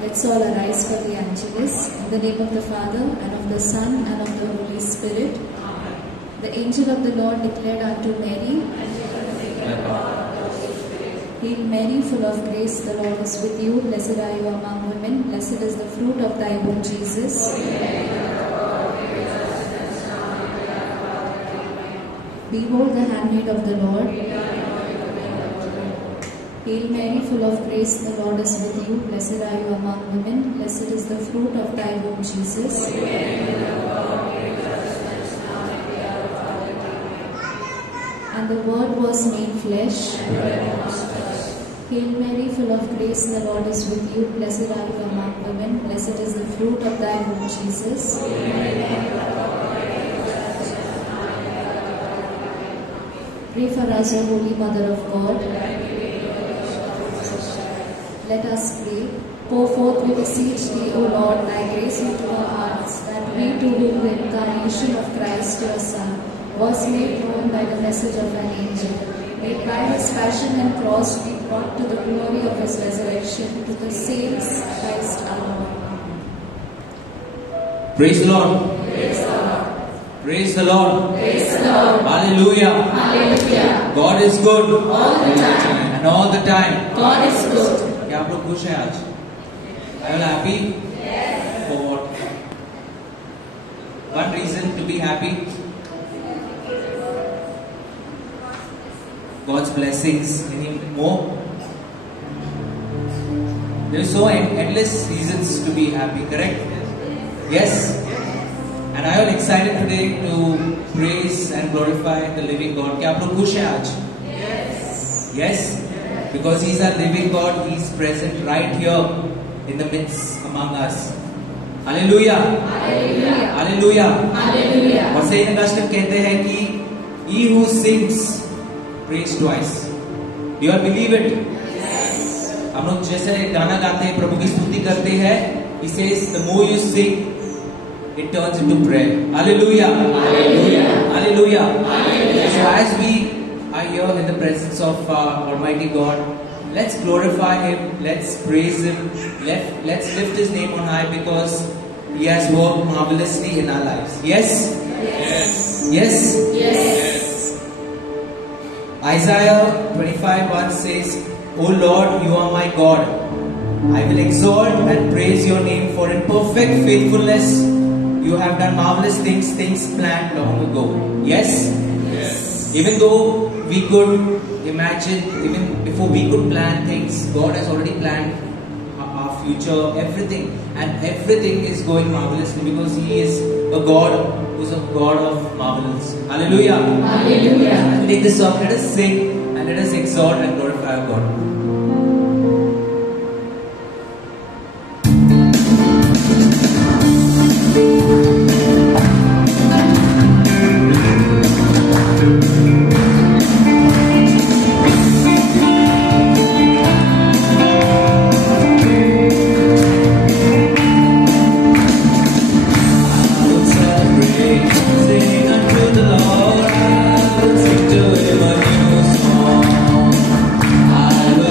Let's all arise for the Angelus. In the name of the Father, and of the Son, and of the Holy Spirit. Amen. The angel of the Lord declared unto Mary, Hail Mary, full of grace, the Lord is with you. Blessed are you among women. Blessed is the fruit of thy womb, Jesus. Behold the handmaid of the Lord. Hail Mary, full of grace, the Lord is with you. Blessed are you among women. Blessed is the fruit of thy womb, Jesus. And the Word was made flesh. Hail Mary, full of grace, the Lord is with you. Blessed are you among women. Blessed is the fruit of thy womb, Jesus. Pray for us, O Holy Mother of God. Let us pray. Pour forth, we beseech thee, O Lord, thy grace into our hearts, that we to whom the incarnation of Christ your Son was made known by the message of an angel, may by his passion and cross be brought to the glory of his resurrection, to the saints, Christ our Lord. Praise the Lord. Praise the Lord. Praise the Lord. Praise the Lord. Hallelujah. Hallelujah. God is good. All the time. And all the time. God is good. क्या आप लोग खुश हैं आज? Are you happy? Yes. For what? One reason to be happy. God's blessings. Any more? There are so endless reasons to be happy. Correct? Yes. And I am excited today to praise and glorify the living God. क्या आप लोग खुश हैं आज? Yes. Yes. Because He's our living God, He's present right here in the midst among us. Hallelujah. Hallelujah. Hallelujah. Hallelujah. और Saint Augustine कहते हैं कि He who sings prays twice. Do you all believe it? Yes. हम लोग जैसे गाना गाते हैं, प्रभु की स्तुति करते हैं. He says, the more you sing, it turns into prayer. Hallelujah. Hallelujah. Hallelujah. Hallelujah. So as we are here in the presence of Almighty God, let's glorify Him, let's praise Him, let's lift His name on high because He has worked marvelously in our lives. Yes? Yes. Yes? Yes. Isaiah 25:1 says, O Lord, you are my God. I will exalt and praise your name, for in perfect faithfulness you have done marvelous things, things planned long ago. Yes? Yes. Even though we could imagine, even before we could plan things, God has already planned our future, everything. And everything is going marvelously because He is a God who's a God of marvelous. Hallelujah. Hallelujah. Take this song, let us sing and let us exalt and glorify our God. I will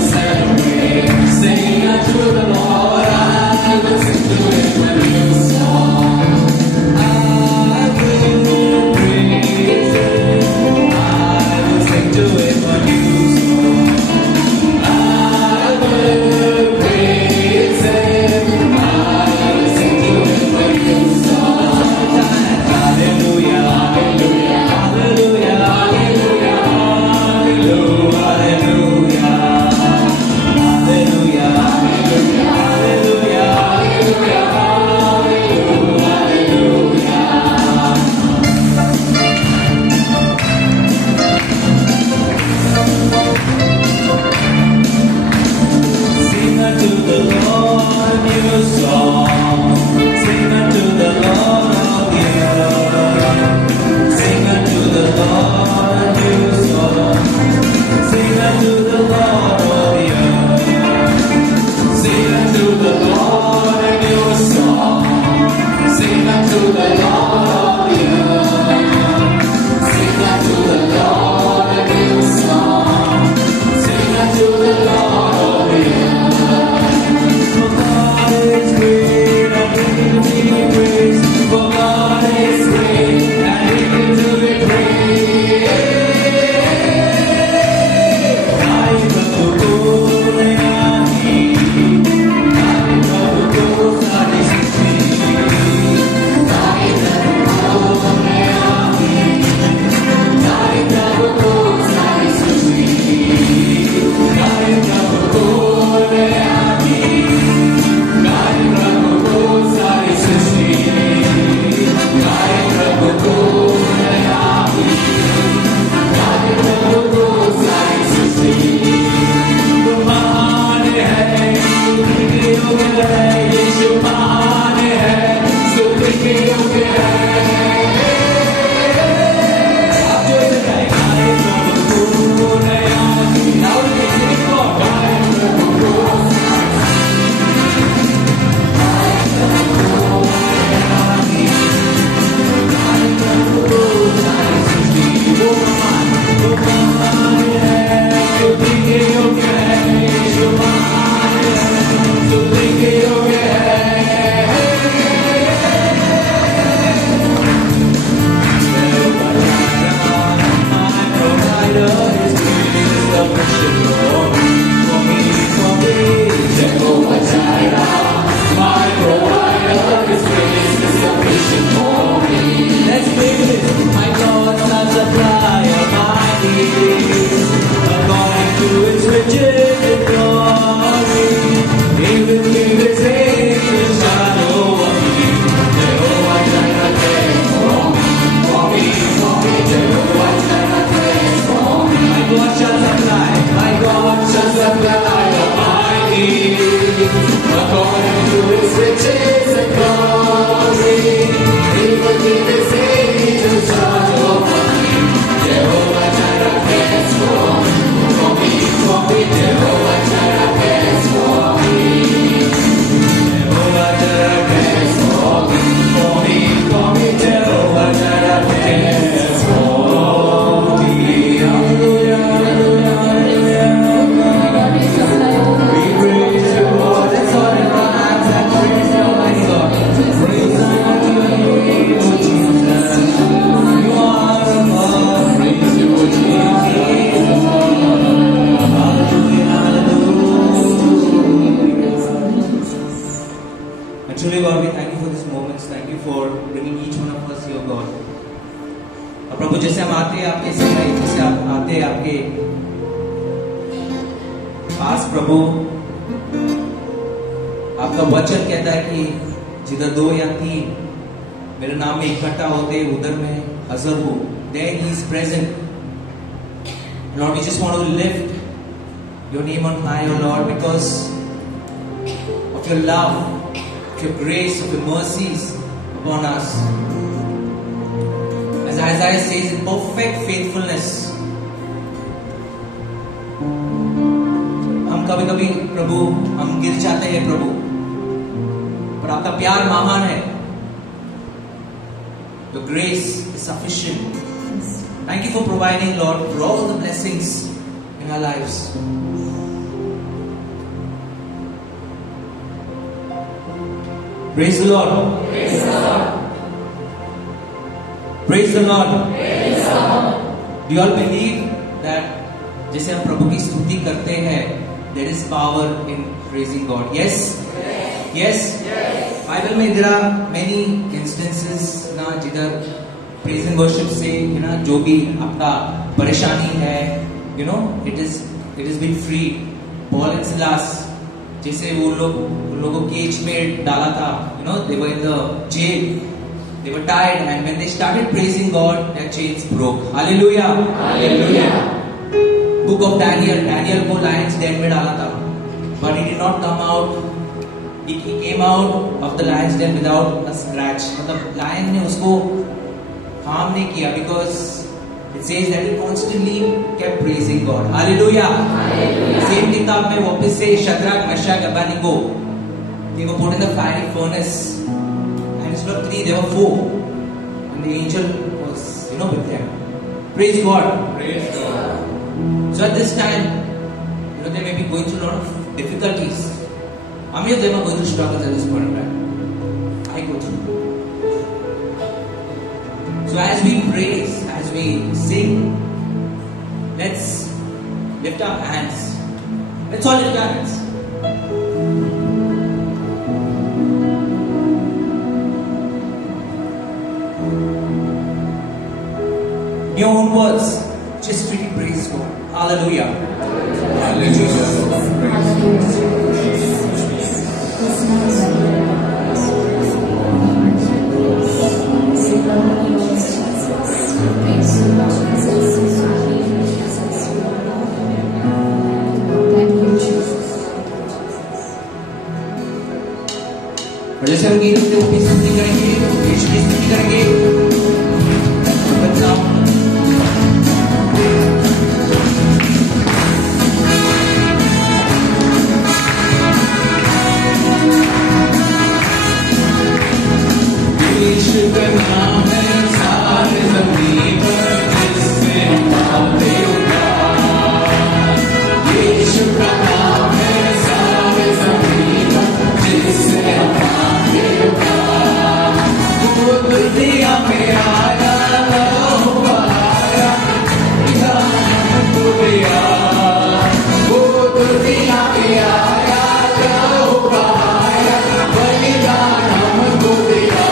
truly, God, we thank you for these moments. Thank you for bringing each one of us here, God. और प्रभु जैसे हम आते हैं आपके समय, जैसे आप आते हैं आपके पास प्रभु, आपका वचन कहता है कि जिधर 2 या 3 मेरे नाम में इकट्ठा होते उधर मैं हाजिर हूँ. There He is present. Lord, we just want to lift your name on high, O Lord, because of your love, of your grace, of your mercies upon us. As Isaiah says, in perfect faithfulness. हम कभी-कभी प्रभु हम गिर जाते हैं प्रभु, पर आपका प्यार महान है. The grace is sufficient. Thank you for providing, Lord, for all the blessings in our lives. Praise the Lord. Praise the Lord. Praise the Lord. Praise the Lord. Do you all believe that जैसे हम प्रभु की स्तुति करते हैं, there is power in praising God? Yes? Yes? Bible में there are many instances ना जिधर praise and worship से ना जो भी आपका परेशानी है, it has been free. Paul and Silas जैसे वो लोगों केज में डाला था, they were in the jail, they were tied, and when they started praising God, their chains broke. Hallelujah. Hallelujah. Book of Daniel को lions den में डाला था, but he did not come out. He came out of the lions den without a scratch. मतलब lion ने उसको harm नहीं किया, because it says that he constantly kept praising God. Hallelujah. Hallelujah. Same किताब में वापस से Shadrach, Meshach, Abednego, they were put in the fiery furnace, and instead of 3 there were 4, and the angel was with them. Praise God. Praise God. So at this time, they may be going through a lot of difficulties. How many of them are going through struggles at this point in time? I go through. So as we praise, as we sing, let's lift our hands. Let's all lift our hands. In your own words, just really praise God. Hallelujah. Hallelujah. जैसे हम गीत से ऊपरी स्तुति करेंगे, यीशु की स्तुति करेंगे, यीशु का नाम है सारे ज़मीन पर, जिससे हम पाते उद्धार. यीशु का नाम है सारे ज़मीन पर, जिससे हम पाते उद्धार. वो दुनिया में आया, लहू बहाया, दान हमको दिया. वो दुनिया में आया, लहू बहाया, बलिदान हमको दिया.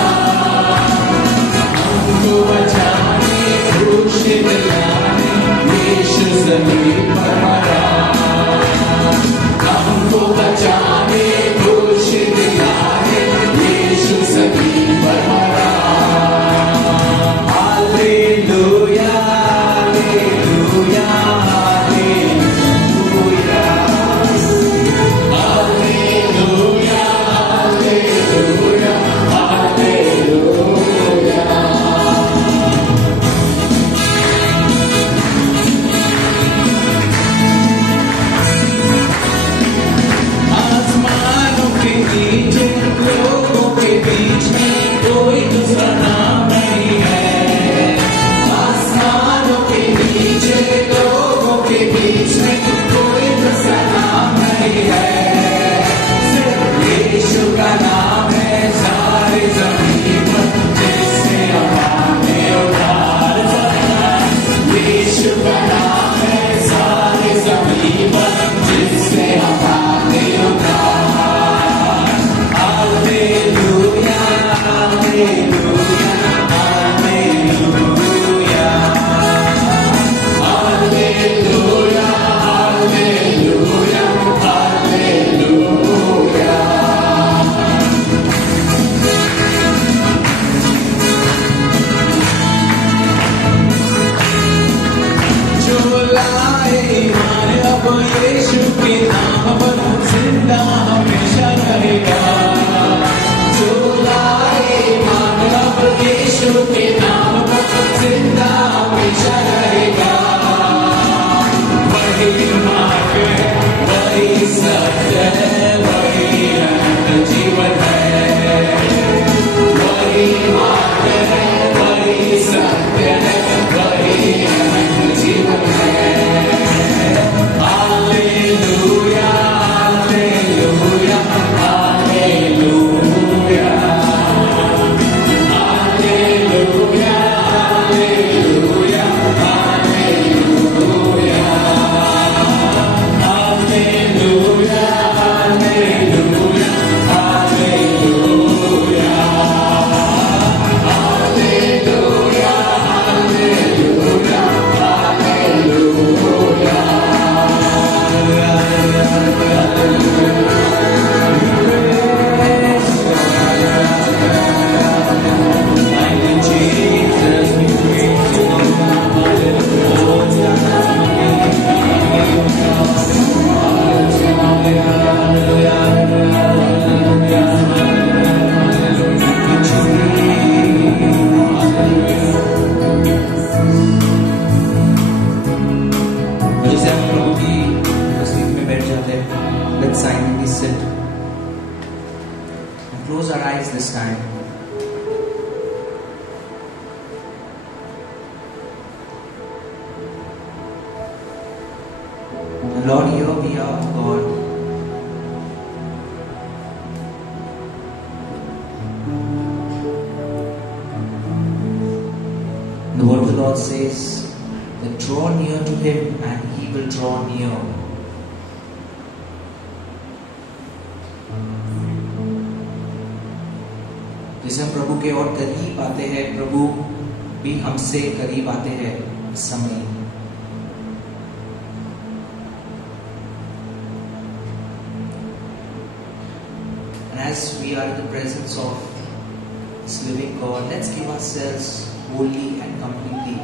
close our eyes this time. Lord, here we are, God. The word of the Lord says that draw near to Him and He will draw near. जैसे हम प्रभु के और करीब आते हैं, प्रभु भी हमसे करीब आते हैं इस समय. And as we are in the presence of this living God, let's give ourselves wholly and completely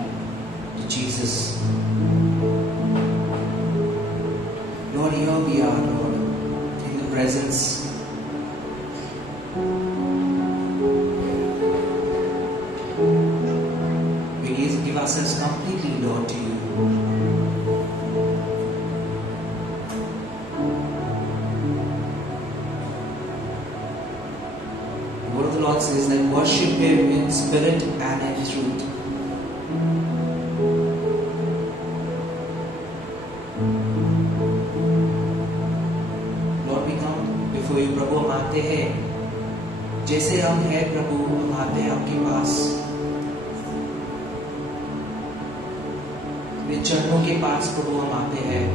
to Jesus. Lord, here we are, Lord, in the presence. We give ourselves completely, Lord, to you. The word of the Lord says that worship Him in spirit and in truth. Lord, we come before you, प्रभु हम आते हैं जैसे हम हैं प्रभु, हम आते हैं आपके पास, अपने चरणों के पास प्रभु हम आते हैं.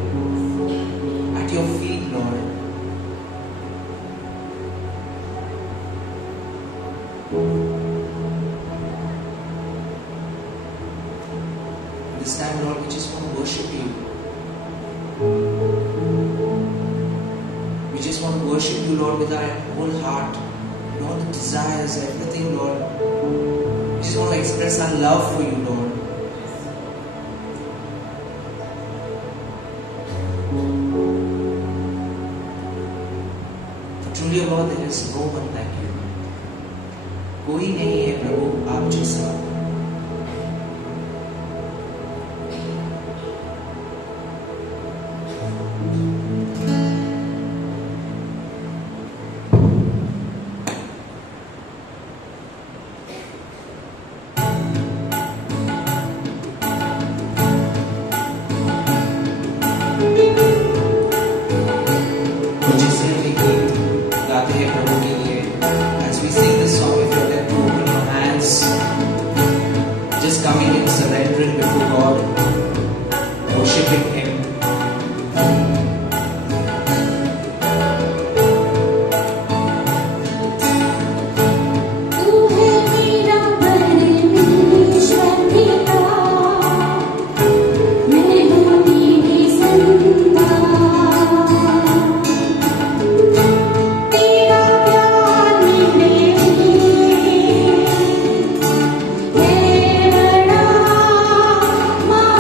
At your feet, Lord. This time, Lord, we just want to worship you. We just want to worship you, Lord, with our whole heart, and all the desires, everything, Lord. We just want to express our love for you, Lord. For truly, Lord, there is no one like you. कोई नहीं है प्रभु आप जैसा. Ma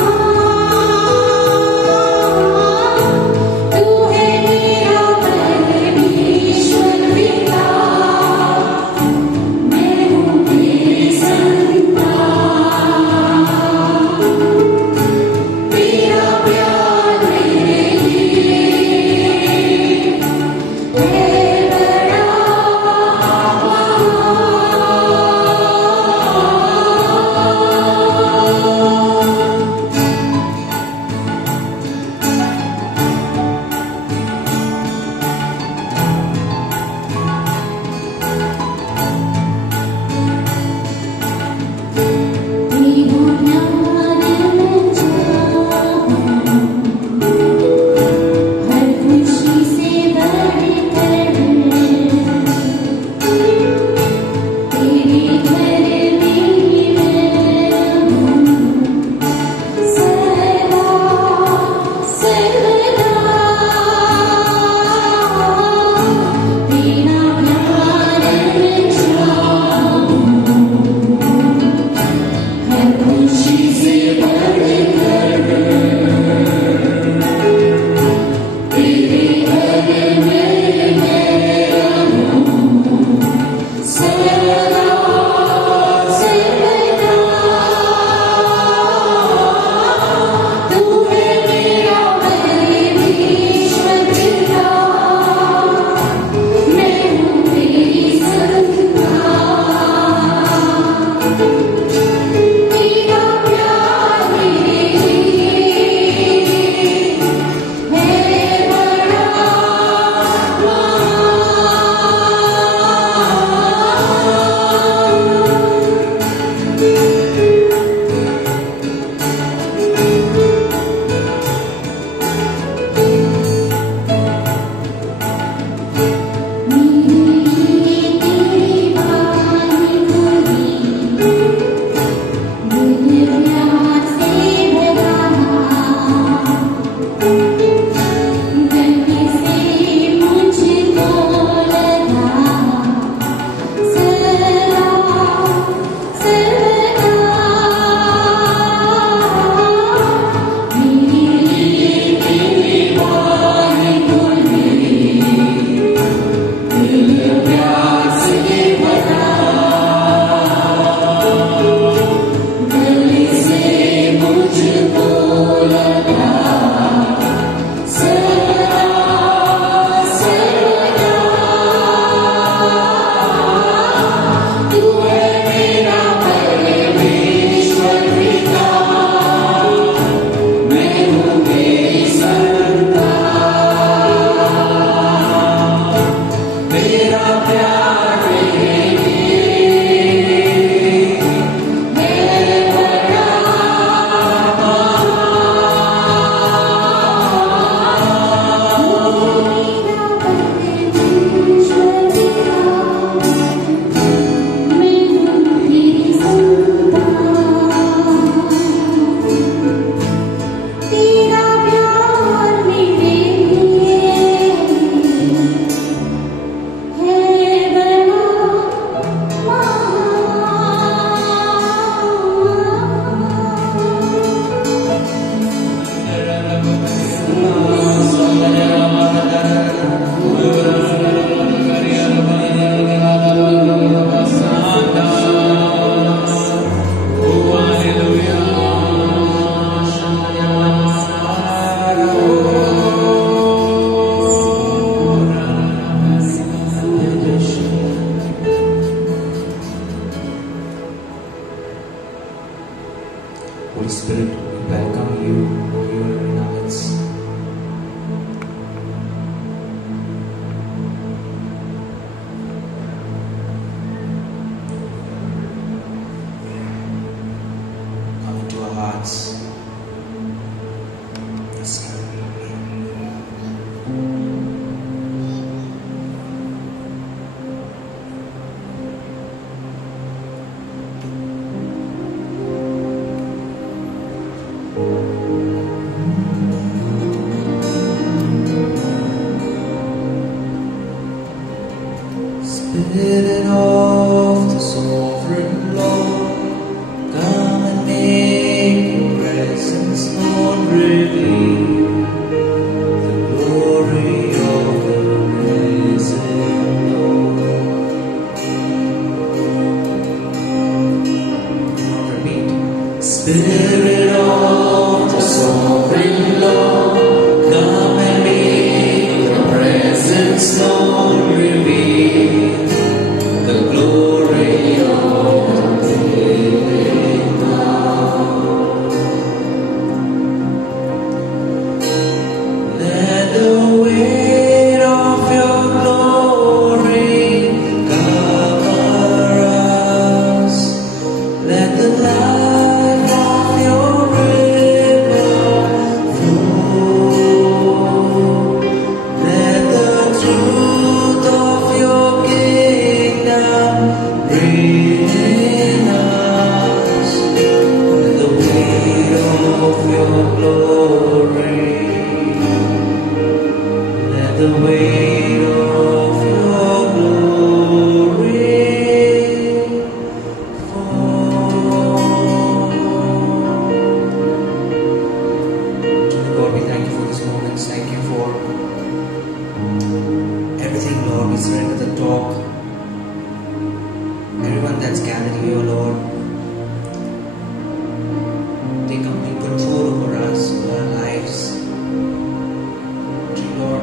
Holy Spirit, we welcome you here in our midst. Come into our hearts. Yes, God. Spirit of the sovereign Lord, come and make your presence known, reveal the glory of the risen Lord. Repeat. Spirit of the sovereign Lord, come and make your presence known, reveal the glory of the living God. Let the weight of your glory cover us. Let the light of your river flow. Let the truth of your kingdom breathe in us. Let the weight of your glory. Let the weight of your glory fall. Dear God, we thank you for this moment. Thank you for everything, Lord. We surrender the talk. Everyone that's gathered here, Lord, take complete control over us, over our lives. Dear Lord,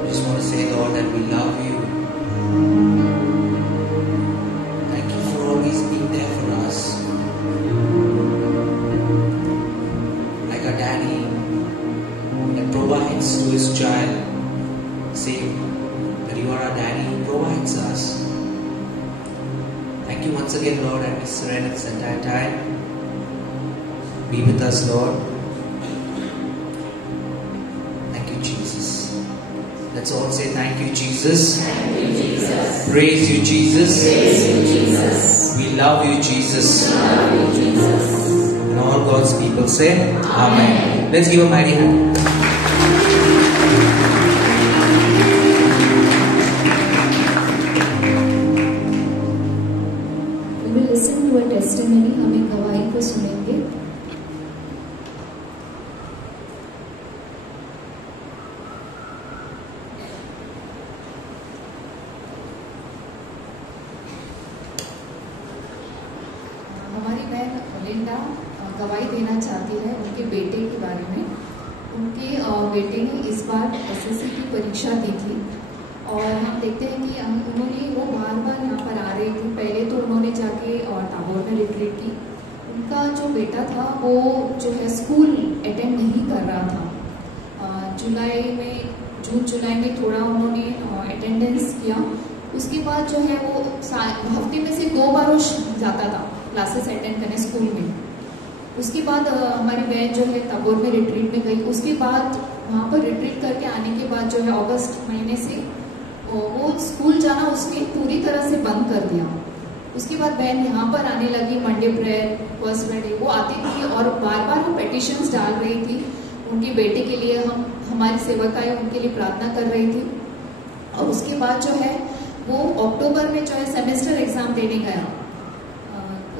we just want to say, Lord, that we love you. Thank you for always being there for us. Like our daddy that provides to his child. Say that you are our daddy who provides us. Thank you once again, Lord, and we surrender this entire time. Be with us, Lord. Thank you, Jesus. Let's all say thank you, Jesus. Thank you, Jesus. Praise you, Jesus. Praise you, Jesus. We love you, Jesus. We love you, Jesus. And all God's people say, Amen. Let's give a mighty hand. We will listen to a testimony. हम एक गवाही को सुनेंगे. हमारी बहन लिंडा गवाही देना चाहती है उनके बेटे के बारे में. उनके बेटे ने इस बार एसएससी की परीक्षा दी थी और हम देखते हैं कि वो बार बार यहाँ पर आ रहे थे. पहले तो उन्होंने जाके टागोर में रिट्रीट की. उनका जो बेटा था वो जो है स्कूल अटेंड नहीं कर रहा था. जून जुलाई में थोड़ा उन्होंने अटेंडेंस किया। उसके बाद जो है वो हफ्ते में से 2 बार वो जाता था क्लासेस अटेंड करने स्कूल में। उसके बाद हमारी बहन जो है तबोर में रिट्रीट में गई। उसके बाद वहाँ पर रिट्रीट करके आने के बाद जो है अगस्त महीने से वो स्कूल जाना उसने पूरी तरह से बंद कर दिया। उसके बाद बहन यहाँ पर आने लगी, मंडे प्रेयर, फर्स्ट फ्राइडे वो आती थी और बार बार वो पेटिशंस डाल रही थी उनके बेटे के लिए। हमारी सेवकाएं उनके लिए प्रार्थना कर रही थी। और उसके बाद जो है वो अक्टूबर में जो है सेमेस्टर एग्जाम देने गया,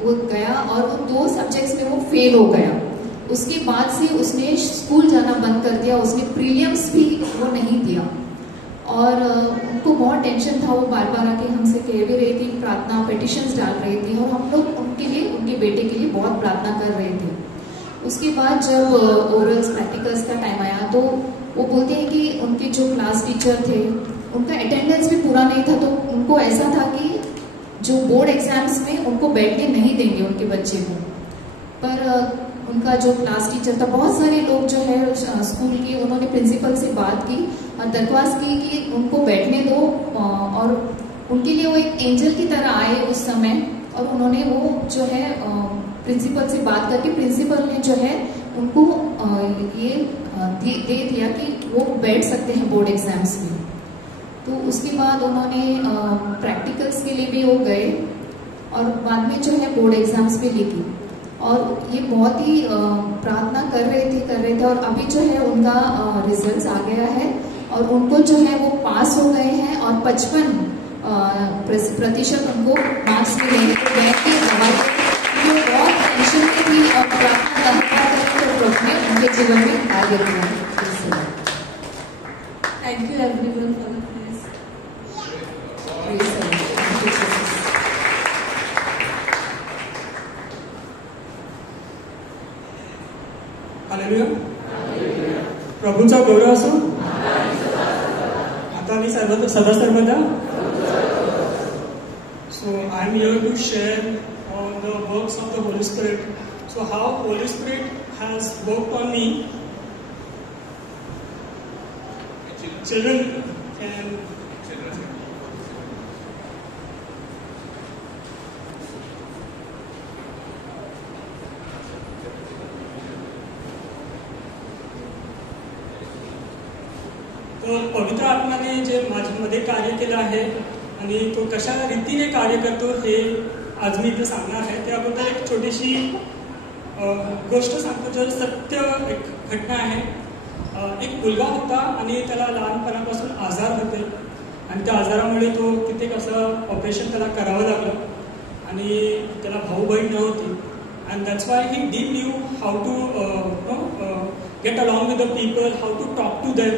वो गया और वो 2 सब्जेक्ट्स में वो फेल हो गया। उसके बाद से उसने स्कूल जाना बंद कर दिया, उसने प्रीलिम्स भी वो नहीं दिया और उनको बहुत टेंशन था। वो बार बार आके हमसे कह भी रही थी, प्रार्थना पेटिशंस डाल रही थी और हम लोग उनके लिए, उनके बेटे के लिए बहुत प्रार्थना कर रहे थे। उसके बाद जब ओरल्स प्रैक्टिकल्स का टाइम आया तो वो बोलते हैं कि उनके जो क्लास टीचर थे उनका अटेंडेंस भी पूरा नहीं था, तो उनको ऐसा था कि जो बोर्ड एग्जाम्स में उनको बैठने नहीं देंगे उनके बच्चे को। पर उनका जो क्लास टीचर था, बहुत सारे लोग जो है स्कूल के, उन्होंने प्रिंसिपल से बात की और दरख्वास्त की कि उनको बैठने दो और उनके लिए वो एक एंजल की तरह आए उस समय। और उन्होंने वो जो है प्रिंसिपल से बात करके प्रिंसिपल ने जो है उनको ये दे दिया कि वो बैठ सकते हैं बोर्ड एग्जाम्स में। तो उसके बाद उन्होंने प्रैक्टिकल्स के लिए भी वो गए और बाद में जो है बोर्ड एग्जाम्स भी लिखी और ये बहुत ही प्रार्थना कर रहे थे और अभी जो है उनका रिजल्ट्स आ गया है और उनको जो है वो पास हो गए हैं और 55% उनको मार्क्स मिले हैं। तो बैंक के हवाले जो बहुत टेंशन में थी और प्रार्थना करने तो प्रभु ने उनके जीवन में कार्य किया। Thank you everyone for the hallelujah, प्रभूंचा गौरव असो। आता मी सदा सर्वदा. So I am here to share on the works of the Holy Spirit. So how Holy Spirit has worked on me. Children can. तो पवित्र आत्माने जे माझ्यामध्ये कार्य केलं आहे आणि तो कशा रीतीने कार्य करतो हे आज मी इथे सांगणार आहे. त्याबद्दल एक छोटीशी गोष्ट सांगतो, जो सत्य एक घटना आहे. एक मुलगा होता आणि त्याला लहानपणापासून आजार होते आणि त्या आजारामुळे तो कित्येक असं ऑपरेशन त्याला करावं लागलं आणि त्याला भाऊ बहीण नव्हती. And that's why he did knew how to get along with the people, how to talk to them.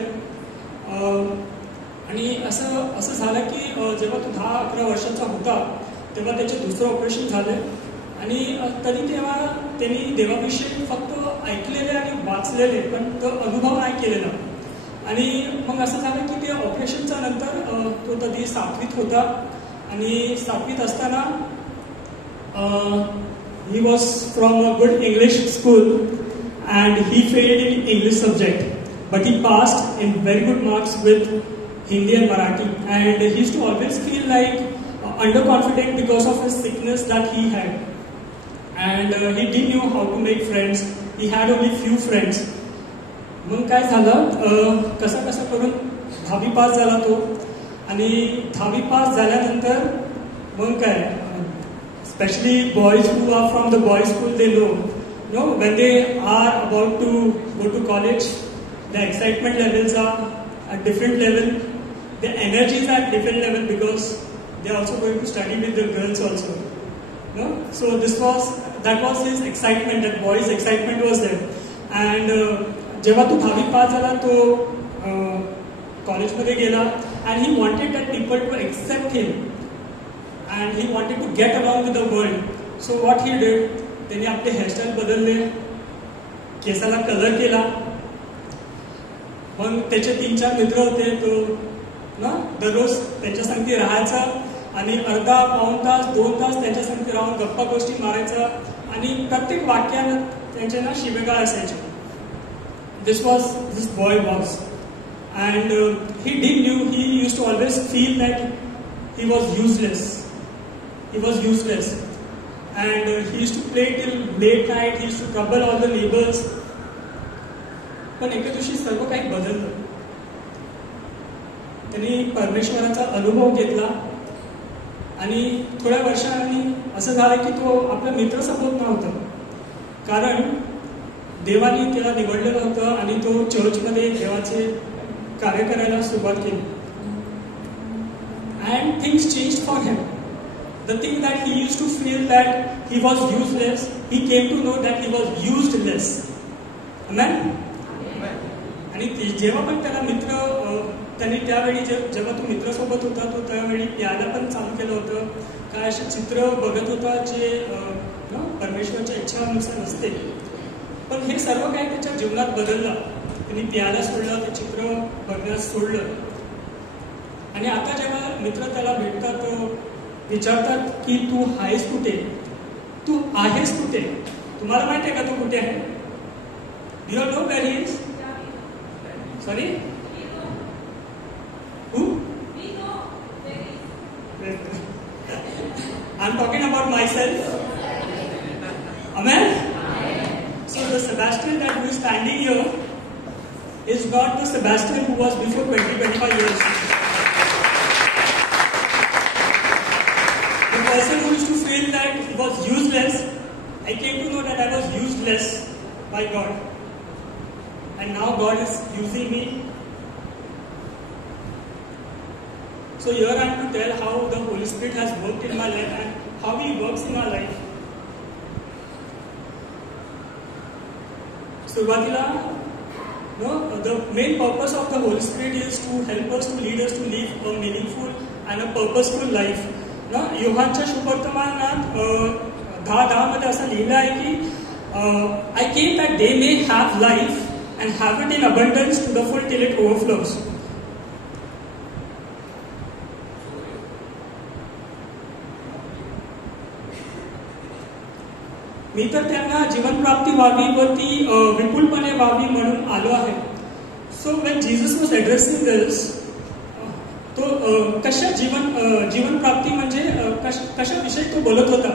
आणि असं झालं की जेव्हा तो 10-11 वर्षाचा होता तेव्हा त्याचे दुसरं ऑपरेशन झालं आणि तरी तेव्हा त्यांनी देवाविषयी फक्त ऐकलेले आणि वाचलेले पण तो अनुभव नाही केलेला. आणि मग असं झालं की ते ऑपरेशनच्या नंतर तो कधी 7वीत होता आणि 7वीत असताना he was from a good English school and he failed in English subject. But he passed in very good marks with Hindi and Marathi, and he used to always feel like underconfident because of his sickness that he had, and he didn't know how to make friends. He had only few friends. मग काय झालं, कसं करून 10वी पास झाला तो आणि 10वी पास झाल्यानंतर मग काय, specially boys who are from the boys school they know when they are about to go to college, the excitement levels are at different level, the energy is at different level because they are also going to study with the girls also. No? So that was his excitement, that boy's excitement was there. And जेव्हा तो 10वी पास झाला तो कॉलेजमध्ये गेला and he wanted that people to accept him and he wanted to get along with the world. So what he did, त्यांनी आपले hairstyle बदलले, केसाला कलर केला. मग त्याचे 3-4 मित्र होते, तो ना दररोज त्यांच्या संगती राहायचा आणि अर्धा पाऊण तास 2 तास त्यांच्या संगती राहून गप्पा गोष्टी मारायचा आणि प्रत्येक वाक्यानं त्यांच्या ना शिवेगाळ असायचे. This boy was and he didn't knew, he used to always feel that he was useless. He was useless, and he used to play till late night. He used to trouble all the neighbors. पण एके दिवशी सर्व काही बदललं. त्यांनी परमेश्वराचा अनुभव घेतला आणि थोड्या वर्षांनी असं झालं की तो आपला मित्र संपत नव्हता, कारण देवाने त्याला निवडलेलं होतं आणि तो चर्चमध्ये देवाचे कार्य करायला सुरुवात केली. And things change for him. The thing that he used to feel that he was useless, he came to know that he was useless. Amen? आणि जेव्हा पण त्याला मित्र, त्यांनी त्यावेळी जेव्हा तो मित्रासोबत होता, तो त्यावेळी प्यायला पण चालू केलं होतं. काय असे चित्र बघत होता जे परमेश्वराच्या इच्छानुसार नसते. पण हे सर्व काही त्याच्या जीवनात बदललं. त्यांनी प्यायला सोडलं, ते चित्र बघण्यास सोडलं. आणि आता जेव्हा मित्र त्याला भेटतात, विचारतात की तू आहेस कुठे, तू आहेस कुठे. तुम्हाला माहिती आहे का तो कुठे आहे? You know where he is? Sorry, who? I'm talking about myself. Amen? So the Sebastian that who is standing here is not the Sebastian who was before 20-25 years. The person who used to feel that he was useless, I came to know that I was useless by God. And now God is using me. So here I am to tell how the Holy Spirit has worked in my life and how He works in our life. सुरुवातीला, the main purpose of the Holy Spirit is to help us, to lead us to live a meaningful and a purposeful life. योहानच्या सुवर्तमानात 10:10 मध्ये असं लिहिलं आहे की I came that they may have life and have it in abundance to the full till it overflows. मी तर त्यांना जीवनप्राप्ती व्हावी व ती विपुलपणे व्हावी म्हणून आलो आहे. So when Jesus was addressing this, तो कशा जीवनप्राप्ती म्हणजे कशाविषयी तो बोलत होता.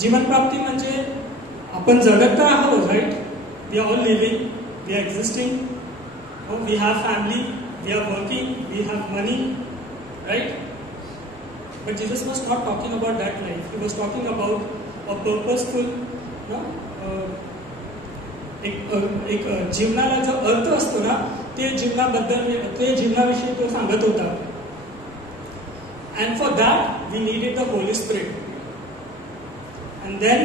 जीवनप्राप्ती म्हणजे आपण जगत तर आहोत, right? We are all living, we are existing, we have family, we are working, we have money, right? But Jesus was not talking about that life. He was talking about a purposeful, एक जीवनाला जो अर्थ असतो ना, ते जीवनाबद्दल, ते जीवनाविषयी तो सांगत होता. And for that we needed the Holy Spirit. And then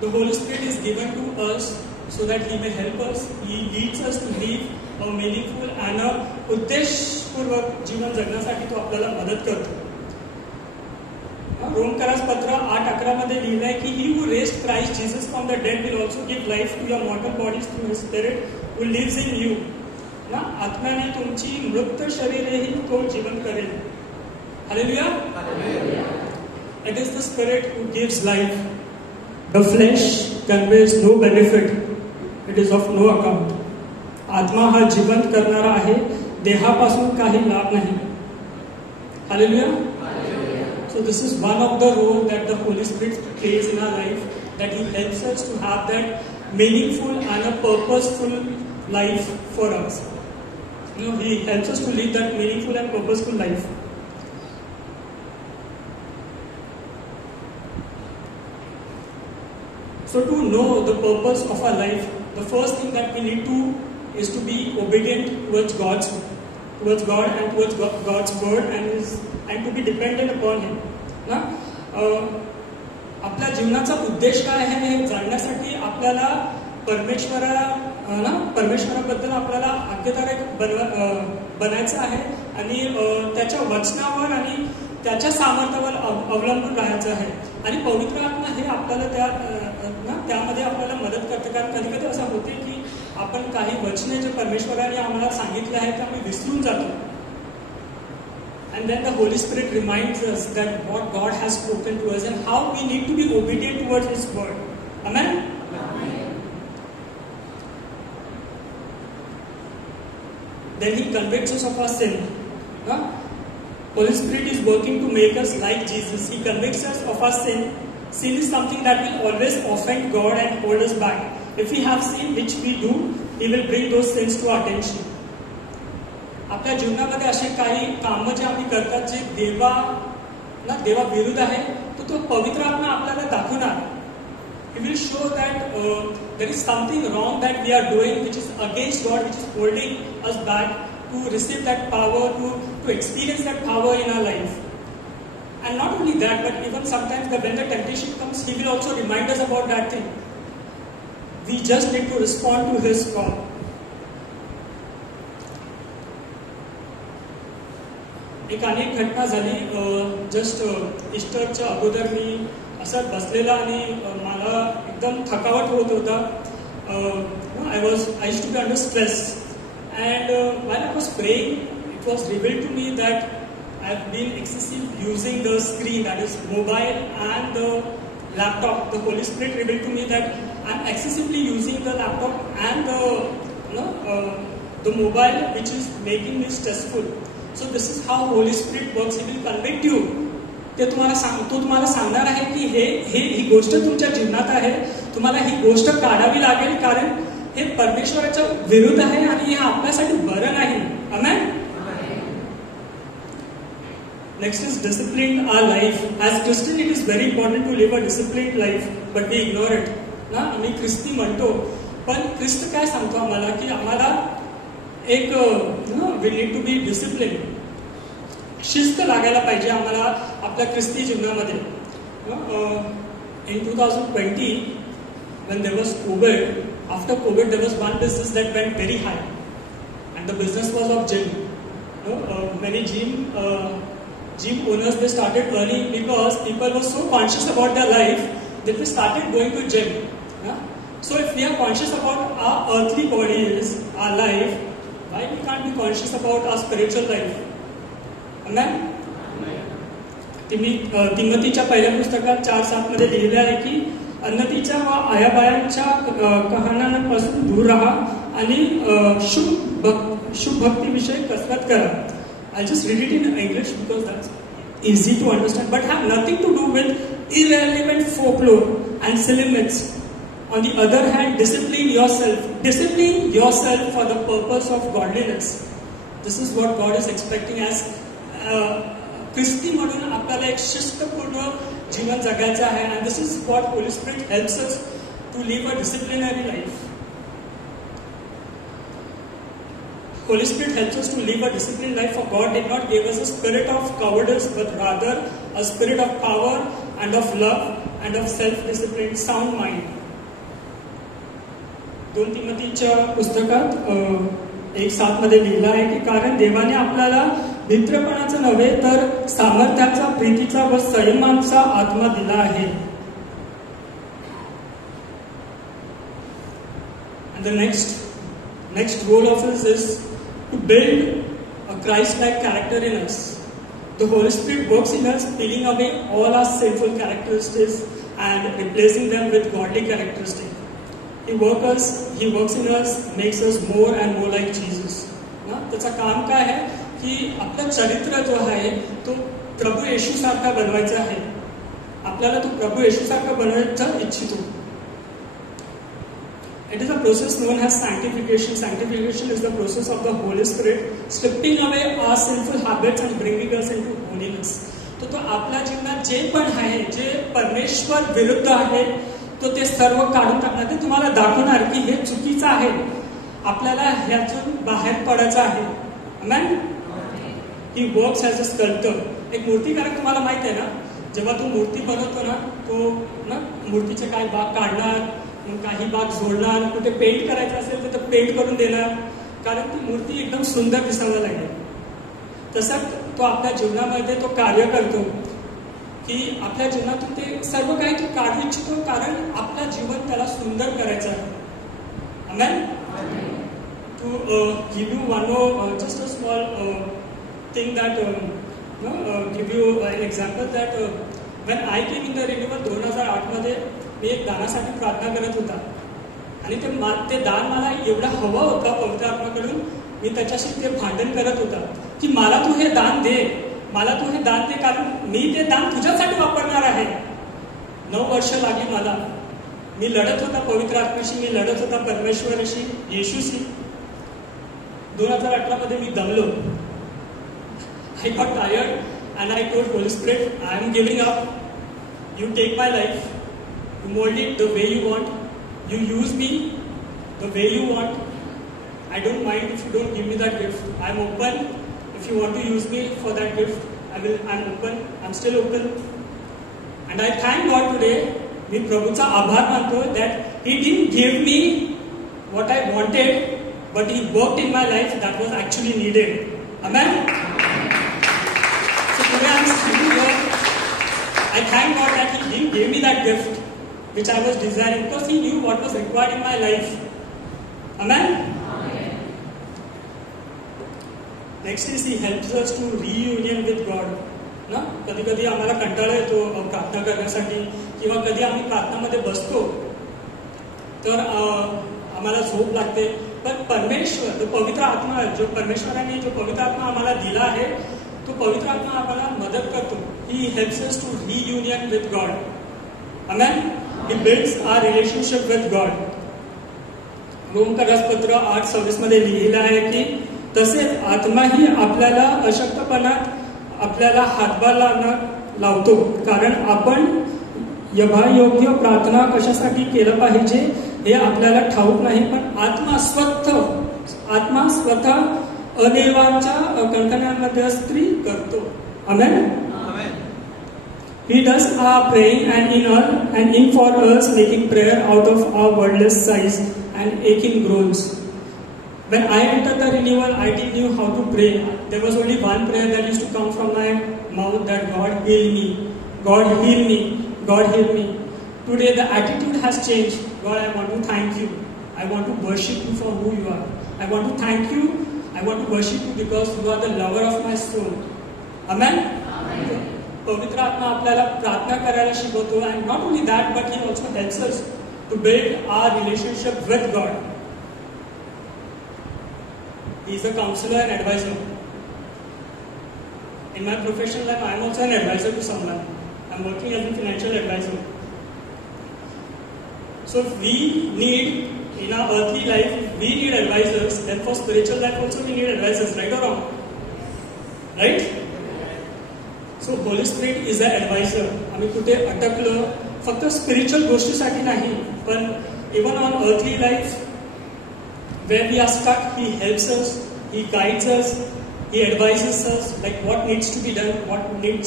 the Holy Spirit is given to us so that He may help us. He leads us to live a meaningful and a उद्देशपूर्वक जीवन जगण्यासाठी तो आपल्याला मदत करतो. रोमकरास पत्र 8:11 मध्ये लिहिलंय की He who raised Christ Jesus from the dead will also give life to your mortal bodies through His Spirit who lives in you. ना, आत्म्याने तुमची मृत शरीरेही तो जीवन करेल. Hallelujah. It is the Spirit who gives life. The flesh conveys no benefit. It is of no account. आत्मा हा जिवंत करणारा आहे, देहापासून काही लाभ नाही. Hallelujah. So this is one of the role that the Holy Spirit plays in our life, that He helps us to have that meaningful and a purposeful life for us. He helps us to live that meaningful and purposeful life. So to know the purpose of our life, the first thing that we need to is to be obedient towards God and towards God's word and to be dependent upon Him. ना, आपल्या जीवनाचा उद्देश काय आहे हे जाणण्यासाठी आपल्याला परमेश्वराबद्दल आपल्याला आज्ञाधारक बनायचं आहे आणि त्याच्या वचनावर आणि त्याच्या सामर्थ्यावर अवलंबून राहायचं आहे. आणि पवित्र आत्मा हे आपल्याला त्यामध्ये आपल्याला मदत करते. कारण कधी कधी असं होते की आपण काही वचने जे परमेश्वराने आम्हाला सांगितले आहेत ते आम्ही विसरून जातो. And then the Holy Spirit reminds us that what God has spoken to us and how we need to be obedient towards His word. Amen? then He convicts us of our sin. Holy Spirit is working to make us like Jesus. He convicts us of our sin. Sin is something that will always offend God and hold us back. If we have sin, which we do, He will bring those sins to our attention. आपल्या जीवनामध्ये असे काही कामं जे आम्ही करतात जे देवा विरुद्ध आहे, तो पवित्र आत्मा आपल्याला दाखवणार. He will show that there is something wrong that we are doing which is against God, which is holding us back to receive that power, to experience that power in our life. And not only that, but even sometimes when the temptation comes, He will also remind us about that thing. We just need to respond to His call. एक अनेक घटना झाली. Just ईस्टरच्या अगोदर मी असं बसलेला आणि मला एकदम थकावट होत होता. I used to be under stress, and while I was praying, it was revealed to me that I have been excessive using the screen, that is mobile and the laptop. The Holy Spirit revealed to me that I am excessively using the laptop and the mobile, which is making me stressful. So this is how Holy Spirit works. He will convict you. ते तुम्हाला सांगणार आहे की ही गोष्ट तुमच्या जीवनात आहे, तुम्हाला ही गोष्ट काढावी लागेल, कारण हे परमेश्वराच्या विरुद्ध आहे आणि हे आपल्यासाठी बरं नाही. आमेन. Next is discipline our life. As Christian, it is very important to live a disciplined life, but we ignore it. ना आम्ही ख्रिस्ती म्हणतो, पण ख्रिस्त काय सांगतो आम्हाला की आम्हाला एक we need to be disciplined. शिस्त लागायला पाहिजे आम्हाला आपल्या ख्रिस्ती जीवनामध्ये. In 2020, when there was COVID, after COVID there was one business that went very high, and the business was of gym. Many gym owners, they started earning because people were so conscious about their life that they started going to gym. So if we are conscious about our earthly bodies, our life, why we can't be conscious about our spiritual life? Amen? तिमोथीच्या पहिल्या पुस्तकात 4:7 मध्ये लिहिलं आहे की अन्नतीच्या व आयाबायांच्या कहाण्यांपासून दूर राहा आणि शुभ भक्तीविषयी कसरत करा. I'll just read it in English because that's easy to understand, but have nothing to do with irrelevant folklore and silly myths. On the other hand, discipline yourself for the purpose of godliness. This is what God is expecting as ख्रिस्ती म्हणून आपल्याला एक शिस्तपूर्ण जीवन जगायचं आहे. And this is what Holy Spirit helps us to live a disciplinary life. Holy Spirit helps us to live a disciplined life, for God did not give us a spirit of cowardice, but rather a spirit of power and of love and of self-discipline, sound mind. 2 तिमोथीच्या पुस्तकात 1:7 मध्ये लिहिलं आहे की कारण देवाने आपल्याला मित्रपणाचा नव्हे तर सामर्थ्याचा, प्रीतीचा व संयमाचा आत्मा दिला आहे. And the next role of us is to build a Christ-like character in us. The Holy Spirit works in us, peeling away all our sinful characteristics and replacing them with godly characteristics. He works in us, makes us more and more like Jesus. त्याचं काम काय आहे की आपलं चरित्र जो आहे तो प्रभू येशू सारखा बनवायचा आहे. आपल्याला तो प्रभू येशू सारखा बनवायचा इच्छितो. It is a process known as sanctification. Sanctification is the process of the Holy Spirit stripping away our sinful habits and bringing us into holiness. तो आपल्या जीवनात जे पण आहे, जे परमेश्वर विरुद्ध आहे, तो ते सर्व काढून टाकणार. ते तुम्हाला दाखवणार की हे चुकीचं आहे, आपल्याला ह्यातून बाहेर पडायचं आहे. Amen? He works as a sculptor. एक मूर्तिकारक तुम्हाला माहित आहे ना, जेव्हा तू मूर्ती बनवतो ना, तो ना मूर्तीचे काही भाग काढणार, काही भाग जोडणार, कुठे पेंट करायचं असेल तर पेंट करून देणार, कारण ती मूर्ती एकदम सुंदर दिसायला लागेल. तसंच तो आपल्या जीवनामध्ये तो कार्य करतो की आपल्या जीवनातून ते सर्व काही तो काढू इच्छितो, कारण आपलं जीवन त्याला सुंदर करायचं आहे. Amen? To give you one more, just a small thing that, give you an example that when I came in the renewal 2008 मध्ये मी एक दानासाठी प्रार्थना करत होता आणि ते दान मला एवढा हवा होता पवित्र आत्म्याकडून. मी त्याच्याशी ते भांडण करत होता की मला तू हे दान दे, मला तू हे दान दे, कारण मी ते दान तुझ्यासाठी वापरणार आहे. 9 वर्ष लागली मला. मी लढत होता पवित्र आत्म्याशी, मी लढत होता परमेश्वराशी, येशूशी. 2018 मध्ये मी दमलो. I got tired and I told Holy Spirit, I am giving up. You take my life, you mold it the way you want, you use me the way you want. I don't mind if you don't give me that gift. I am open. If you want to use me for that gift, I'm open. I'm still open. And I thank God today. मी प्रभूचा आभार मानतो that He didn't give me what I wanted, but He worked in my life that was actually needed. Amen. So today I'm standing here. I thank God that He didn't give me that gift which I was desiring, because He knew what was required in my life. Amen. Next is He helps us to reunion with God. ना कधी कधी आम्हाला कंटाळा येतो प्रार्थना करण्यासाठी, किंवा कधी आम्ही प्रार्थनामध्ये बसतो तर आम्हाला झोप लागते. पण परमेश्वर, जो पवित्र आत्मा, जो परमेश्वराने जो पवित्र आत्मा आम्हाला दिला आहे, तो पवित्र आत्मा आम्हाला मदत करतो. He helps us to reunion with God. Amen. He builds our relationship with God. रोमकरासपत्र 8:26 मध्ये लिहिलं आहे की तसेच आत्माही आपल्याला अशक्तपणात आपल्याला हातभार लावतो, कारण आपण यभायोग्य प्रार्थना कशासाठी केलं पाहिजे हे आपल्याला ठाऊक नाही, पण आत्मा स्वतः अदेवांच्या कणकणांमध्ये स्त्री करतो. आमेन. He does our praying and in for us, making prayer out of our wordless sighs and aching groans. When I entered the renewal, I didn't know how to pray. There was only one prayer that used to come from my mouth, that God heal me, God heal me, God heal me. Today the attitude has changed. God, I want to thank you. I want to worship you for who you are. I want to thank you. I want to worship you because you are the lover of my soul. Amen. Amen. पवित्र आत्मा आपल्याला प्रार्थना करायला शिकवतो, and not only that, but He also helps us to build our relationship with God. He is a counselor and advisor. In my professional life, I am also an advisor to someone. I am working as a financial advisor. So we need, in our earthly life, we need advisors, and for spiritual life also we need advisors, right or wrong? Right? So Holy Spirit is an advisor. आम्ही कुठे अटकलं फक्त spiritual गोष्टीसाठी नाही, पण even on earthly life, where we are stuck, He helps us, He guides us, He advises us, like what needs to be done, what need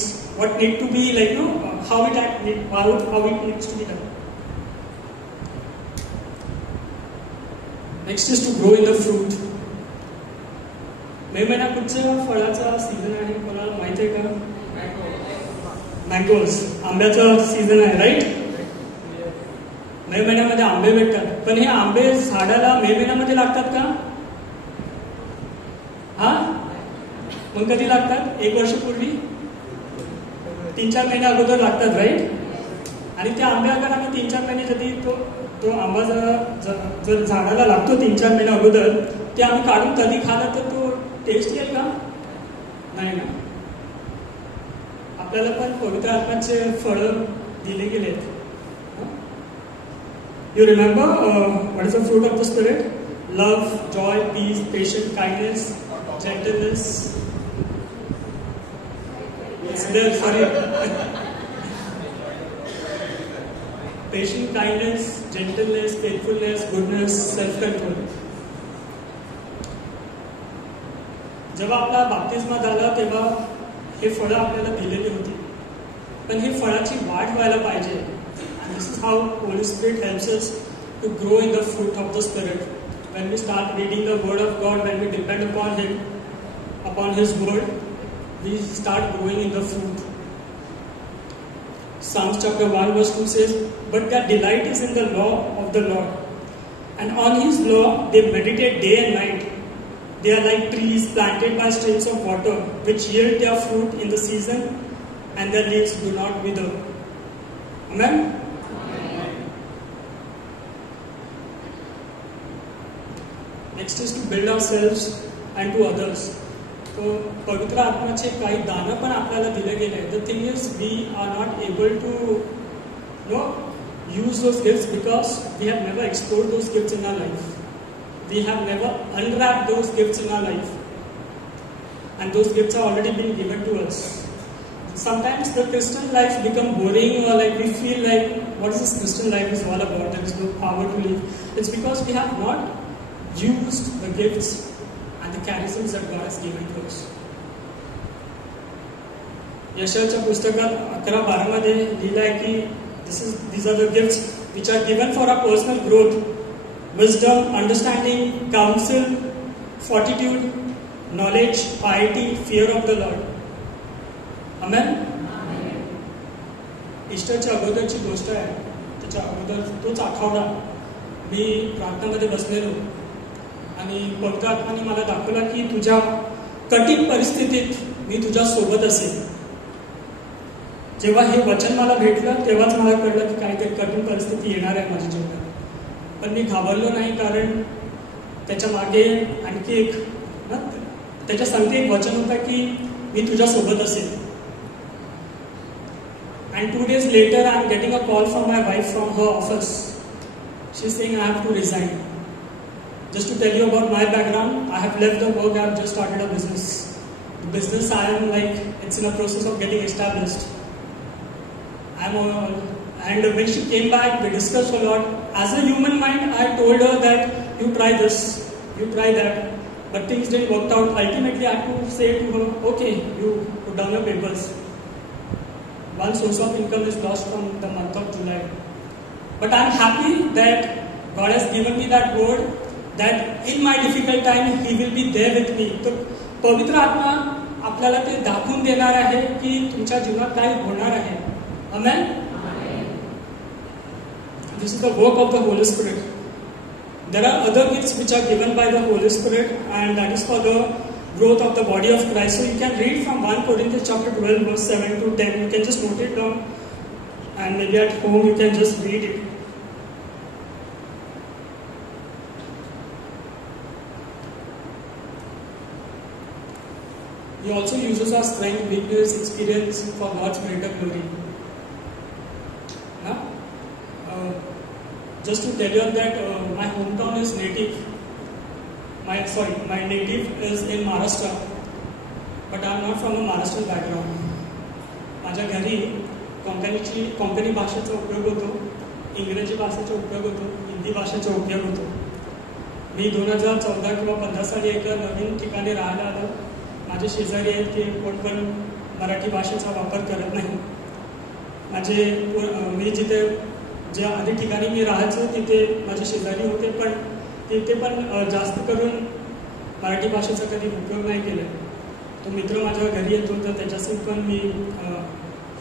to be, like, how it needs to be done. Next is to grow in the fruit. मे महिना कुठच्या फळाचा season आहे कोणाला माहिती आहे का? Mangoes, आंब्याचा season आहे, राईट? मे महिन्यामध्ये आंबे भेटतात, पण हे आंबे झाडाला मे महिन्यामध्ये लागतात का? हा, मग कधी लागतात? 1 वर्षापूर्वी, 3-4 महिने अगोदर लागतात, राईट? आणि त्या आंब्या अगर आम्ही 3-4 महिने जरी तो आंबा जर झाडाला लागतो 3-4 महिने अगोदर, ते आम्ही काढून कधी खाला तर तो टेस्ट येईल का? नाही ना. आपल्याला पण पवित्र आत्म्याचे फळ दिले गेलेत. You remember what is the fruit of the Spirit? Love, joy, peace, patience, kindness, gentleness. Patience, kindness, gentleness, faithfulness, goodness, self-control. जेव्हा आपला बाप्तिस्मा झाला तेव्हा हे फळं आपल्याला दिलेली होती, पण ही फळाची वाढ व्हायला पाहिजे. This is how Holy Spirit helps us to grow in the fruit of the Spirit. When we start reading the Word of God, when we depend upon Him, upon His Word, we start growing in the fruit. Psalms chapter 1 verse 2 says, "But their delight is in the law of the Lord, and on His law they meditate day and night. They are like trees planted by streams of water, which yield their fruit in the season, and their leaves do not wither." Amen. Next is to build ourselves and to others. तो पवित्र आत्म्याचे काही दानं पण आपल्याला दिले गेले आहे. The thing is we are not able to use those gifts because we have never explored those gifts in our life. We have never unwrapped those gifts in our life. And those gifts have already been given to us. Sometimes the Christian life become boring, or like we feel like, what is this Christian life is all about? There is no power to live. It's because we have not used the gifts and the charisms that God has given to us. यशाच्या पुस्तकात 11:12 मध्ये लिहिलं आहे की these are the gifts which are given for our personal growth: wisdom, understanding, counsel, fortitude, knowledge, piety, fear of the Lord. Amen. ईस्टरच्या अगोदरची गोष्ट आहे. त्याच्या अगोदर तोच आठवडा मी प्रार्थनामध्ये बसलेलो आणि पवित्र आत्म्याने मला दाखवला की तुझ्या कठीण परिस्थितीत मी तुझ्या सोबत असेल. जेव्हा हे वचन मला भेटलं तेव्हाच मला कळलं की काहीतरी कठीण परिस्थिती येणार आहे माझ्या जीवनात. पण मी घाबरलो नाही, कारण त्याच्या मागे आणखी एक त्याच्या सांगते एक वचन होतं की मी तुझ्या सोबत असेल. And 2 days later, I am getting a call from my wife from her office. She's saying I have to resign. Just to tell you about my background, I have left the work. I have just started a business. The business I am like, it's in a process of getting established. And when she came back, we discussed a lot. As a human mind, I told her that you try this, you try that. But things didn't work out. Ultimately, I had to say to her, okay, you put down your papers. One source of income is lost from the month of July. But I'm happy that God has given me that word that in my difficult time He will be there with me. तो पवित्र आत्मा आपल्याला ते दाखवून देणार आहे की तुमच्या जीवनात काय होणार आहे. Amen. This is the work of the Holy Spirit. There are other gifts which are given by the Holy Spirit, and that is for the growth of the body of Christ. So you can read from 1 Corinthians chapter 12 verse 7 to 10. You can just note it down, and maybe at home you can just read it. He also uses our strength, weakness, experience for God's greater glory. Now, just to tell you that my hometown is native. My native is in Maharashtra, but I am not from a Maharashtrian background. माझ्या घरी कोंकणी भाषेचा उपयोग होतो, इंग्रजी भाषेचा उपयोग होतो, हिंदी भाषेचा उपयोग होतो. मी 2014 किंवा 15 साली एका नवीन ठिकाणी राहायला आलो. माझे शेजारी आहेत की कोण पण मराठी भाषेचा वापर करत नाही. मी जिथे ज्या आधी ठिकाणी मी राहायचो तिथे माझे शेजारी होते, पण तिथे पण जास्त करून मराठी भाषेचा कधी उपयोग नाही केला. तो मित्र माझ्या घरी येतो तर त्याच्याशी पण मी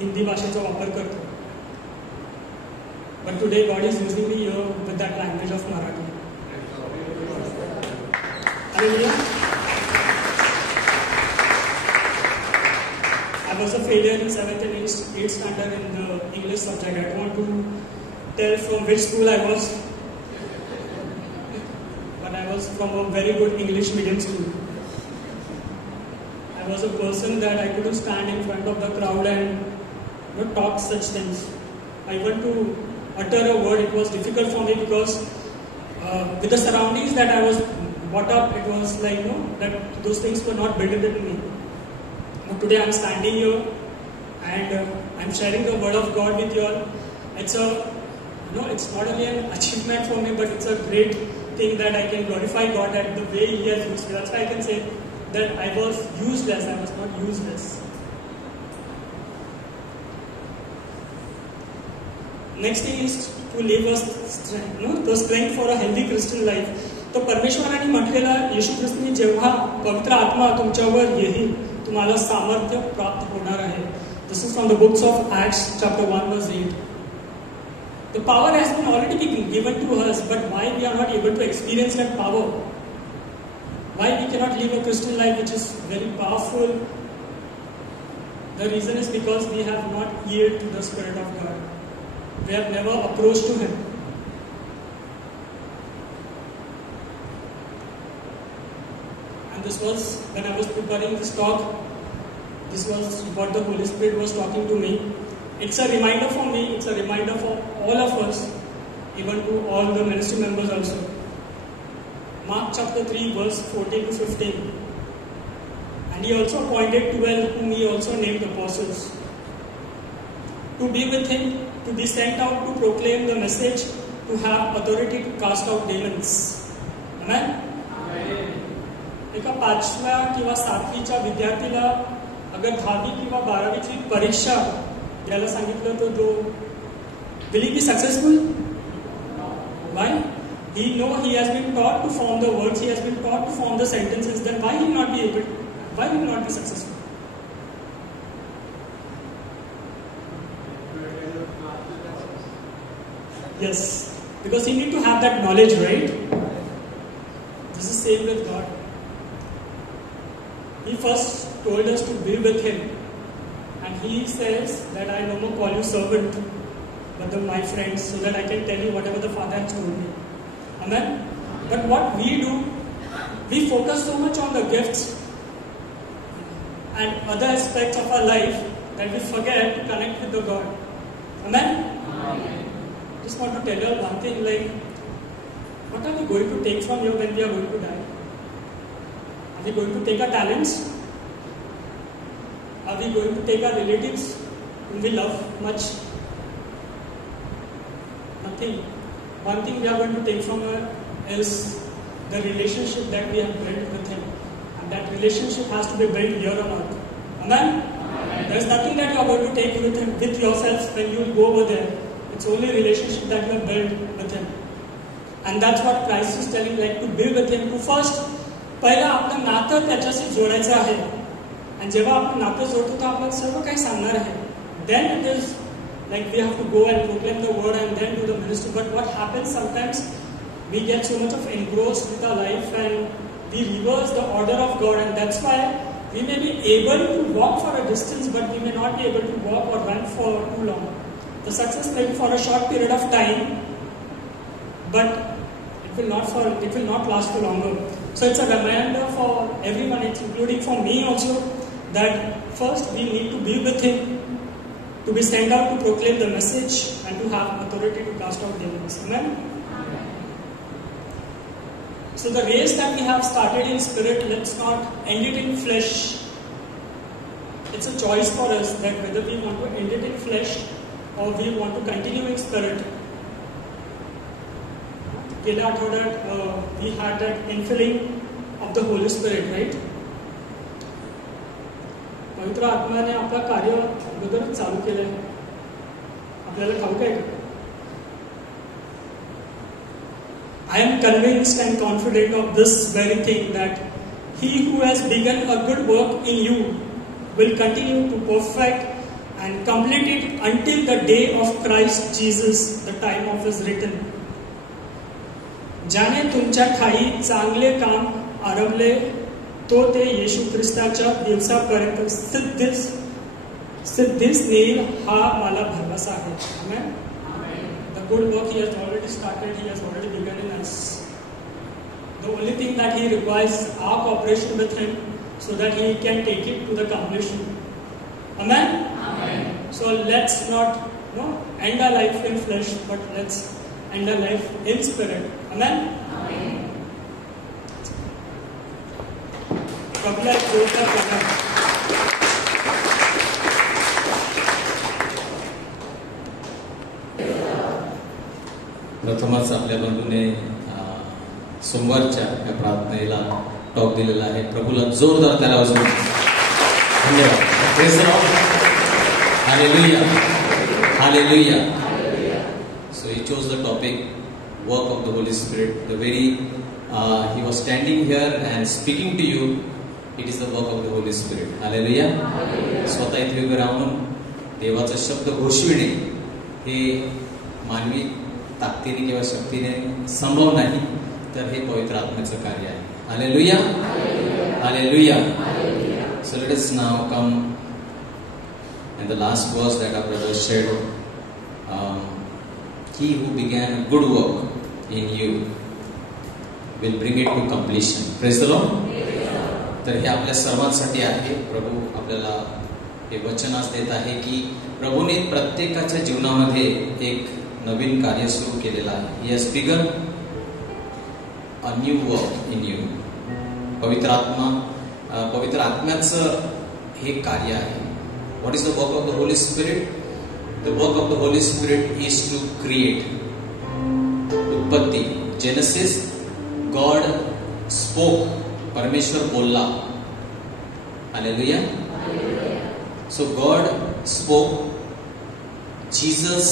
हिंदी भाषेचा वापर करतो. But today God is using me with that language of Marathi. I was a failure in 7th and 8th standard in the English subject. I don't want to tell from which school I was, but I was from a very good English medium school. I was a person that I couldn't stand in front of the crowd and talk such things. Even to utter a word, it was difficult for me because with the surroundings that I was brought up, it was like that those things were not built into me. But today I'm standing here and I'm sharing the word of God with you all. It's not only an achievement for me, but it's a great thing that I can glorify God at the way He has used me. That's why I can say that I was useless. I was not useless. Next thing is to live the strength for a healthy Christian life. तो परमेश्वराने म्हटलेला येशू ख्रिस्ताने जेव्हा पवित्र आत्मा तुमच्यावर येईल तुम्हाला सामर्थ्य प्राप्त होणार आहे. This is from the books of Acts chapter 1 verse 8. The power has been already been given to us, but why we are not able to experience that power? Why we cannot live a Christian life which is very powerful? The reason is because we have not yielded to the Spirit of God. We have never approached to Him. and this was when I was preparing this talk. This was what the Holy Spirit was talking to me. It's a reminder for me, it's a reminder for all of us, even to all the ministry members also. Mark chapter 3 verse 14 to 15. And he also appointed 12 whom he also named apostles, to be with him, to be sent out to proclaim the message, to have authority to cast out demons. Amen? एका 5व्या किंवा 7वीच्या विद्यार्थीला अगर 10वी किंवा 12वीची परीक्षा द्यायला सांगितलं तर तो will he be successful? Why? He know he has been taught to form the words, he has been taught to form the sentences, then why he will not be able to, why will he not be successful? Yes, because he need to have that knowledge, right? This is same with God. He first told us to be with him, and he says that I no more call you servant, but my friends, so that I can tell you whatever the Father has told me. Amen? But what we do, we focus so much on the gifts and other aspects of our life that we forget to connect with the God. Amen? Amen. Just want to tell you one thing, like, what are we going to take from here when we are going to die? Are we going to take our talents? Are we going to take our relatives whom we love much? Nothing. One thing we are going to take from her is the relationship that we have built with him. And that relationship has to be built here on earth. Amen? Amen. There is nothing that you are going to take with him, with yourself when you go over there. It's only relationship that you have built with him. And that's what Christ is telling, like to be with him. To first, पहिला आपलं नातं त्याच्याशी जोडायचं आहे. आणि जेव्हा आपण नातं जोडतो तर आपण सर्व काही सांगणार आहे. Then it is like we have to go and proclaim the word and then do the ministry. But what happens sometimes, we get so much of engrossed with our life and we reverse the order of God, and that's why we may be able to walk for a distance, but we may not be able to walk or run for too long. The success may be for a short period of time, but it will not last for longer. So it's a reminder for everyone, including for me also, that first we need to be with him, to be sent out to proclaim the message and to have authority to cast out demons. Amen? Amen. So the race that we have started in spirit, let's not end it in flesh. It's a choice for us that whether we want to end it in flesh or we want to continue in spirit. गेल्या आठवड्यात we had that infilling of the Holy Spirit, right? पवित्र आत्म्याने आपलं कार्य अगोदरच चालू केलंय. आपल्याला ठाऊक आहे का? I am convinced and confident of this very thing, that he who has begun a good work in you will continue to perfect and complete it until the day of Christ Jesus, the time of his return. ज्याने तुमच्या ठाई चांगले काम आरंभले तो ते येशू ख्रिस्ताच्या दिवसापर्यंत सिद्धीस नेईल हा मला भरवसा आहे. Amen. The good work he has already started, he has already begun in us. The only thing that he requires is our cooperation with him so that he can take it to the completion. Amen? Amen. So let's not end our life in flesh, but let's end our life in spirit. Amen? Amen. प्रथमच आपल्या बंधूने सोमवारच्या या प्रार्थनेला talk दिलेला आहे. प्रभूला जोरदार त्याला वाजवून धन्यवाद. Praise the Lord. Hallelujah. Hallelujah. So he chose the topic, work of the Holy Spirit. The very he was standing here and speaking to you. It is the work of the Holy Spirit. Hallelujah. स्वतः इथे उभे राहून देवाचा शब्द घोषविणे हे मानवी ताकदीने किंवा शक्तीने संभव नाही, तर हे पवित्र आत्म्याचं कार्य आहे. Hallelujah. Hallelujah. So let us now come and the last verse that our brother shared. He who began a good work in you will bring it to completion. Praise the Lord. तर हे आपल्या सर्वांसाठी आहे. प्रभू आपल्याला हे वचन आज देत आहे की प्रभूने प्रत्येकाच्या जीवनामध्ये एक नवीन कार्य सुरू केलेलं आहे. He has begun a new work in you. पवित्र आत्म्याचं हे कार्य आहे. What is the work of the Holi Spirit? The work of the Holi spirit is to create. उत्पत्ती, जेनेसिस, गॉड स्पोक, परमेश्वर बोलला. Hallelujah. So God spoke, Jesus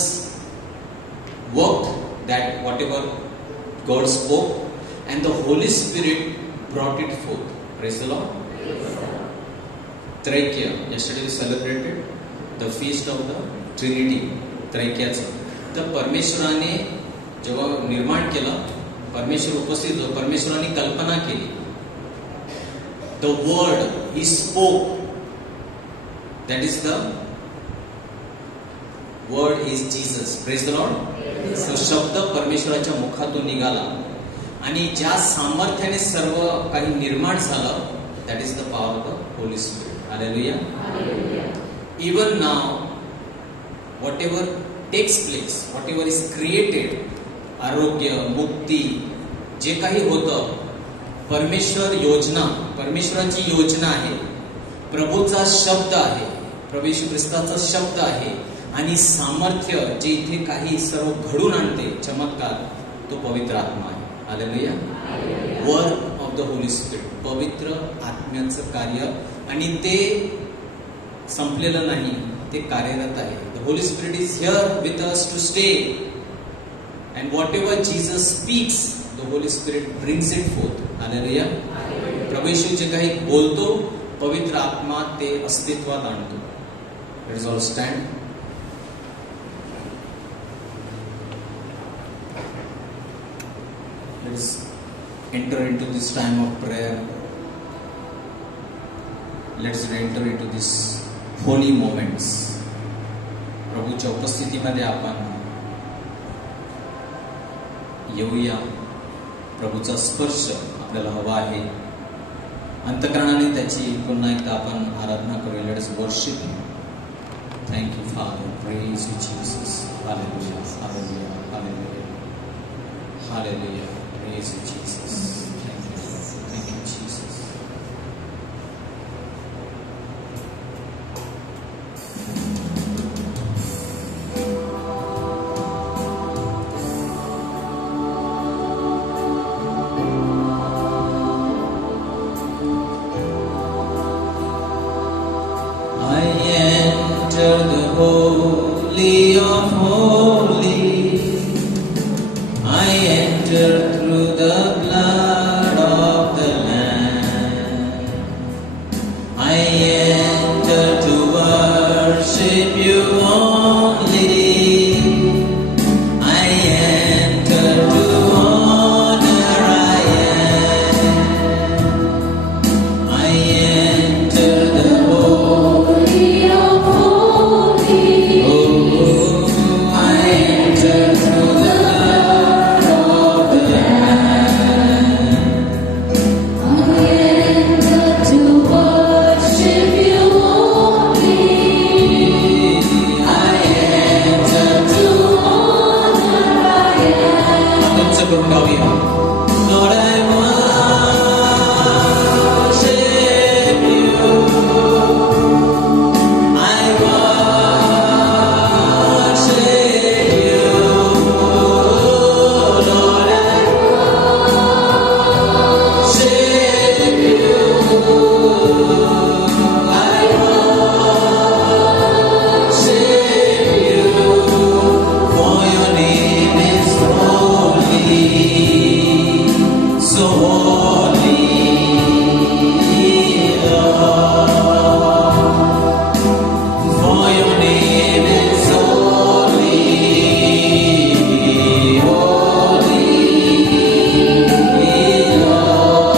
worked that whatever God spoke, and the Holy Spirit brought it forth. Praise the Lord. Traikia. Yesterday we celebrated the feast of the Trinity. Traikiaचं. तर परमेश्वराने जेव्हा निर्माण केलं, परमेश्वर उपस्थित होतो, परमेश्वराने कल्पना केली. The word he spoke, that is the word is Jesus. Praise the Lord. तो शब्द परमेश्वराच्या मुखातून निघाला आणि ज्या सामर्थ्याने सर्व काही निर्माण झालं, that is the power of the Holi spirit. Hallelujah. Even now whatever takes place, whatever is created, आरोग्य, मुक्ती, जे काही होतं, परमेश्वराची योजना आहे, प्रभूचा शब्द आहे, प्रभू येशू ख्रिस्ताचा शब्द आहे आणि सामर्थ्य जे इथे काही सर्व घडून आणते, चमत्कार, तो पवित्र आत्मा आहे. Hallelujah. Work of the Holi spirit, पवित्र आत्म्याचं कार्य, आणि ते संपलेलं नाही, ते कार्यरत आहे. The Holi spirit is here with us to stay, and whatever Jesus speaks, the Holi spirit brings it forth. Hallelujah. प्रभू येशू जे काही बोलतो, पवित्र आत्मा ते अस्तित्वात आणतो. Let us all stand. Let's enter into this time of prayer. Let's enter into this holy moments. प्रभूच्या उपस्थितीमध्ये आपण येऊया. प्रभूचा स्पर्श आपल्याला हवा आहे. अंतःकरणाने त्याची पुन्हा एकदा आपण आराधना करूया. Let's worship him. Thank you father. Praise you Jesus. Hallelujah. Hallelujah. Hallelujah. Hallelujah. Praise you, Jesus. Thank you, Lord. Thank you, Jesus. I enter the holy of holies. I enter through the blood of the Lamb. I enter to worship you only. I enter to honor I am. I enter the holy of holies. Oh, I enter through the blood of the Lamb. I enter to worship you only. I enter To honor I am. तुमचं करून गाऊया. Lord, I worship you. I worship you. Lord, I worship you. I worship you. For your name is holy, so holy, Lord. For your name is holy, holy, Lord.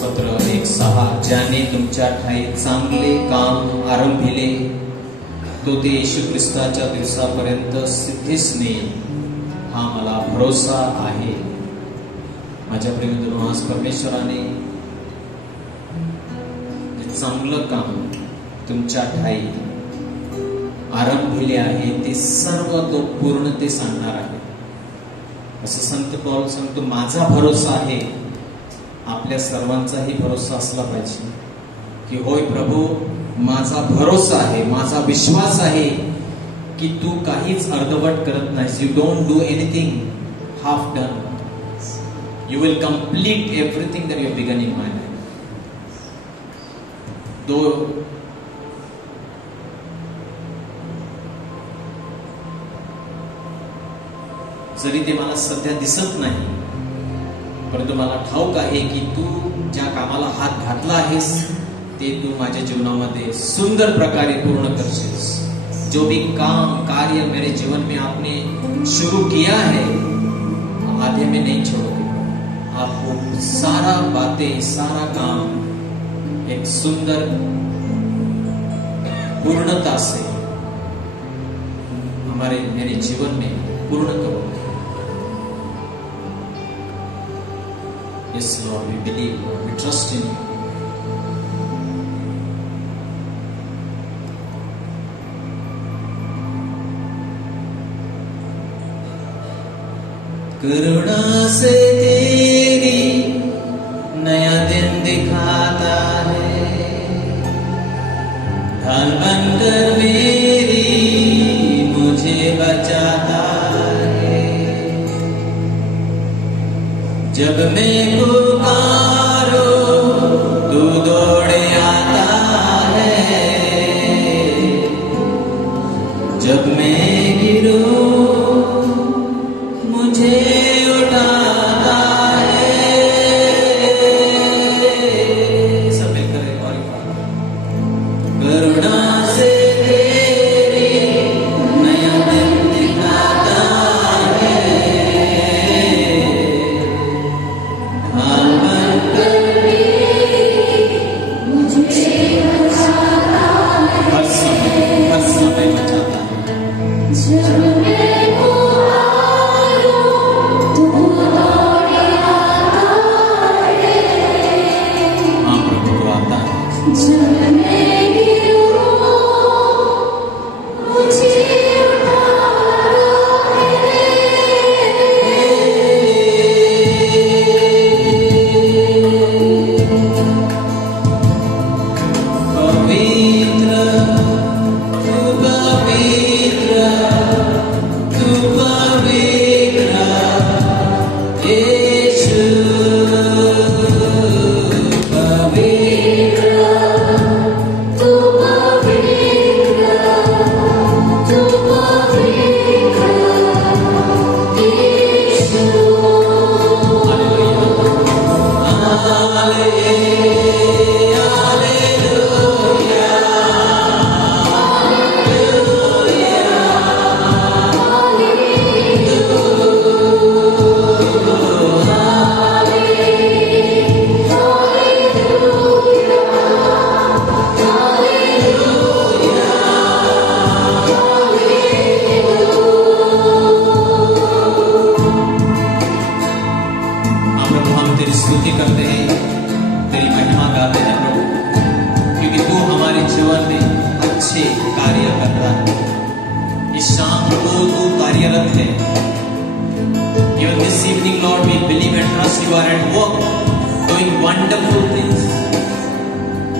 पत्र 1:6 ज्याने तुमच्या ठाई चांगले काम आरंभिले तो ते येशू ख्रिस्ताच्या दिवसापर्यंत सिद्धीस नेईल हा मला भरोसा आहे. माझ्या प्रेमधून आज परमेश्वराने जे चांगलं काम तुमच्या ठाई आरंभिले आहे ते सर्व तो पूर्णतेस आणणार आहे. असं संत पौल सांगतो, माझा भरोसा आहे. आपल्या सर्वांचाही भरोसा असला पाहिजे की होय प्रभू, माझा भरोसा आहे, माझा विश्वास आहे की तू काहीच अर्धवट करत नाहीस. You don't do anything half done. You will complete everything that you have begun in my life. जरी ते मला सध्या दिसत नाही, परंतु मला ठाऊक आहे की तू ज्या कामाला हात घातला आहेस ते तू माझ्या जीवनामध्ये सुंदर प्रकारे पूर्ण करशील. जो भी काम कार्य मेरे जीवन में आपने शुरू किया है आधे में नहीं छोड़ोगे. आपको सारा बातें, सारा काम एक सुंदर पूर्णता से मेरे जीवन में पूर्ण करोगे. Yes, Lord, we believe, Lord, we trust in you. करुणा से तेरी नया दिन दिखाता है, ढाल बनकर मेरी मुझे बचाता है. जब मैं पुकारो तू दौड़े आता है, जब मैं गिरूं मुझे उठाता है. सब मिलकर एक बार करुणा से तेरी नया दिन दिखाता है, ढाल बनकर मुझे बचाता है. हर समय बचाता है.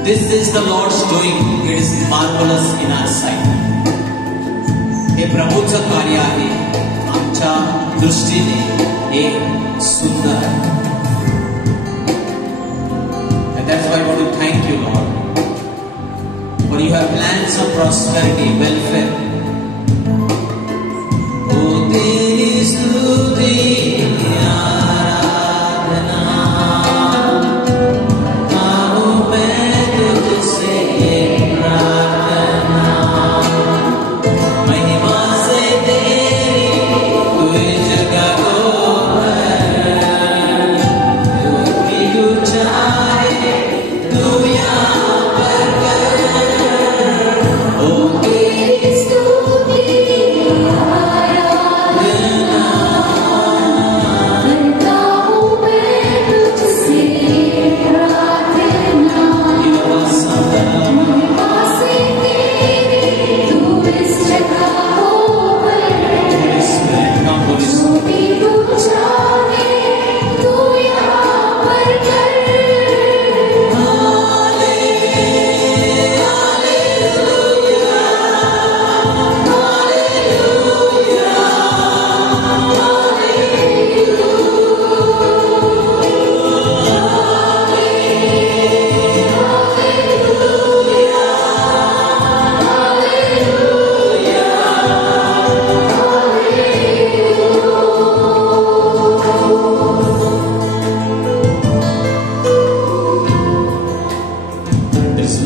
This is the Lord's doing. It is marvelous in our sight. हे प्रभूचं कार्य आहे, आमच्या दृष्टीने हे सुंदर आहे. And that's why I want to thank you, Lord, for you have plans of prosperity, welfare. Oh, तेरी स्तुति आराधना आओ मैं तुझसे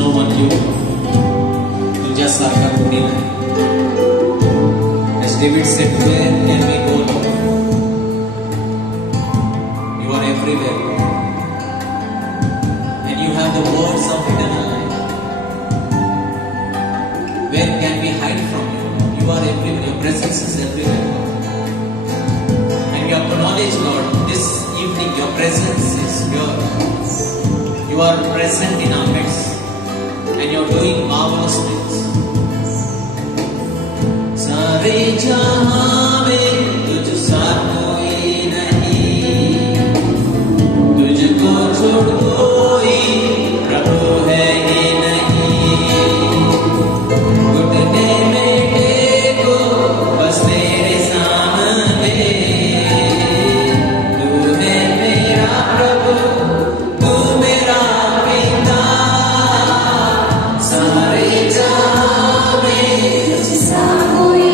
no one you. तुझ्यासारखा कोणी नाही. As David said, where can we go, Lord? You are everywhere, Lord. And you have the words of eternal life. Where can we hide from you, Lord? You are everywhere. Your presence is everywhere, Lord. And we acknowledge, Lord, this evening your presence is here. You are present in our midst. And you are doing marvelous things. सारे जहां में तुझसा कोई नहीं, तुझको छोड़ कोई प्रभु है ही नहीं. घुटने में टेको बस तेरे सामने, तू है मेरा प्रभु, तू मेरा पिता. सारे जहां में तुझसा कोई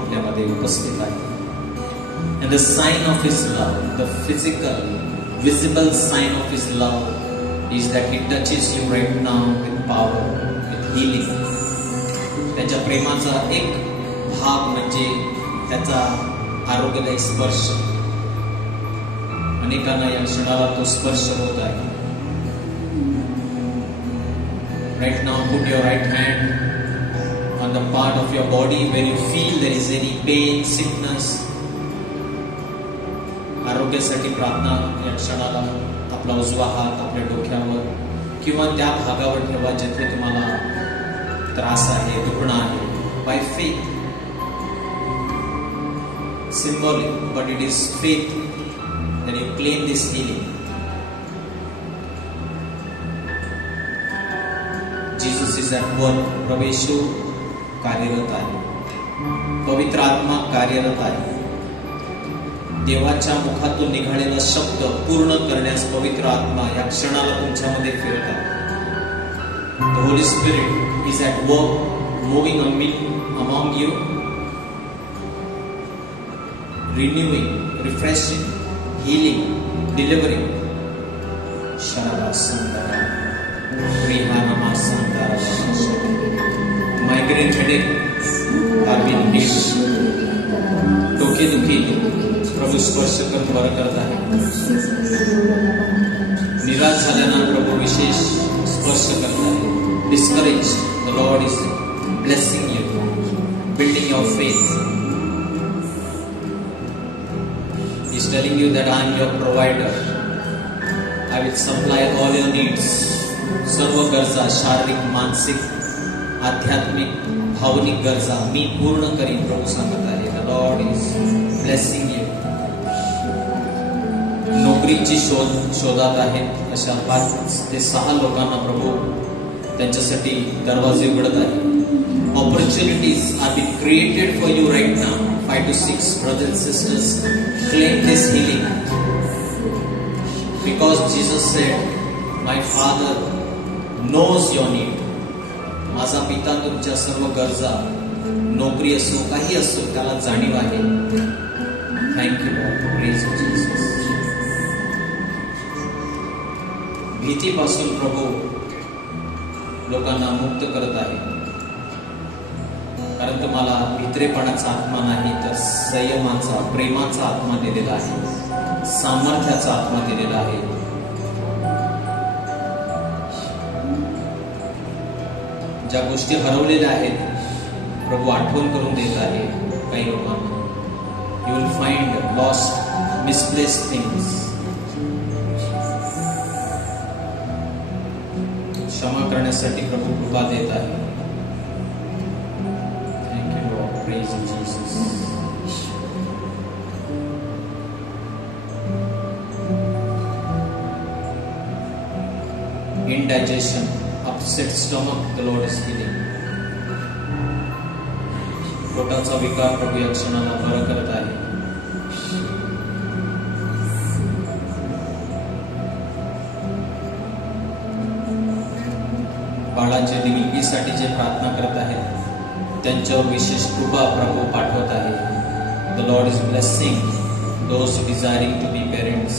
आपल्यामध्ये उपस्थित आहे. And the sign of His love, the physical, visible sign of His love is that He touches you right now with power, with healing. त्याच्या प्रेमाचा एक भाग म्हणजे त्याचा आरोग्यदायी स्पर्श. अनेकांना या क्षणाला तो स्पर्श होत आहे. Right now, put your right hand on the part of your body where you feel there is any pain, sickness. आरोग्यासाठी प्रार्थना या क्षणाला आपला उजवा हात आपल्या डोक्यावर किंवा त्या भागावर ठेवा जिथे तुम्हाला त्रास आहे, दुखणं आहे. By faith, symbolic, but it is faith that you claim this healing. Jesus is at work. प्रभू येशू कार्यरत आहे. पवित्र आत्मा कार्यरत आहे. देवाच्या मुखातून निघालेला शब्द पूर्ण करण्यास पवित्र आत्मा या क्षणाला तुमच्यामध्ये फिरत आहे. The Holy Spirit is at work, moving among you, renewing, refreshing, healing, delivering. Migraine headache are being healed. डोकेदुखी प्रभू स्पर्श करून बरं करत आहे. निराश झाल्याना प्रभू विशेष स्पर्श करत आहे. Discouraged, the Lord is blessing you, building your faith. He is telling you that I am your provider. I will supply all your needs. सर्व गरजा, शारीरिक, मानसिक, आध्यात्मिक, भावनिक गरजा मी पूर्ण करीन. प्रभू सांगत आहे. The Lord is blessing you. नोकरीची शोधात आहेत अशा 5 ते 6 लोकांना प्रभू त्यांच्यासाठी दरवाजे उघडत आहे. Opportunities are being created for you right now. 5 to 6 brothers and sisters, claim this healing. Because Jesus said, my Father knows your need. माझा पिता तुमच्या सर्व गरजा, नोकरी असो काही असो त्याला जाणीव आहे. Thank you Lord. Praise you Jesus. भीतीपासून प्रभू लोकांना मुक्त करत आहे. कारण तुम्हाला भित्रेपणाचा आत्मा नाही तर संयमाचा, प्रेमाचा आत्मा दिलेला आहे, सामर्थ्याचा आत्मा दिलेला आहे. ज्या गोष्टी हरवलेल्या आहेत प्रभू आठवण करून देत आहे काही लोकांना. You will find lost, misplaced things. क्षमा करण्यासाठी प्रभू कृपा देत आहे. Thank you Lord. Praise you Jesus. Indigestion, upset stomach, the Lord is healing. पोटाचा विकार प्रभू या क्षणाला बरं करत आहे. बाळाच्या निवडीसाठी जे प्रार्थना करत आहेत त्यांच्यावर विशेष कृपा प्रभू पाठवत आहे. The Lord is blessing those desiring to be parents.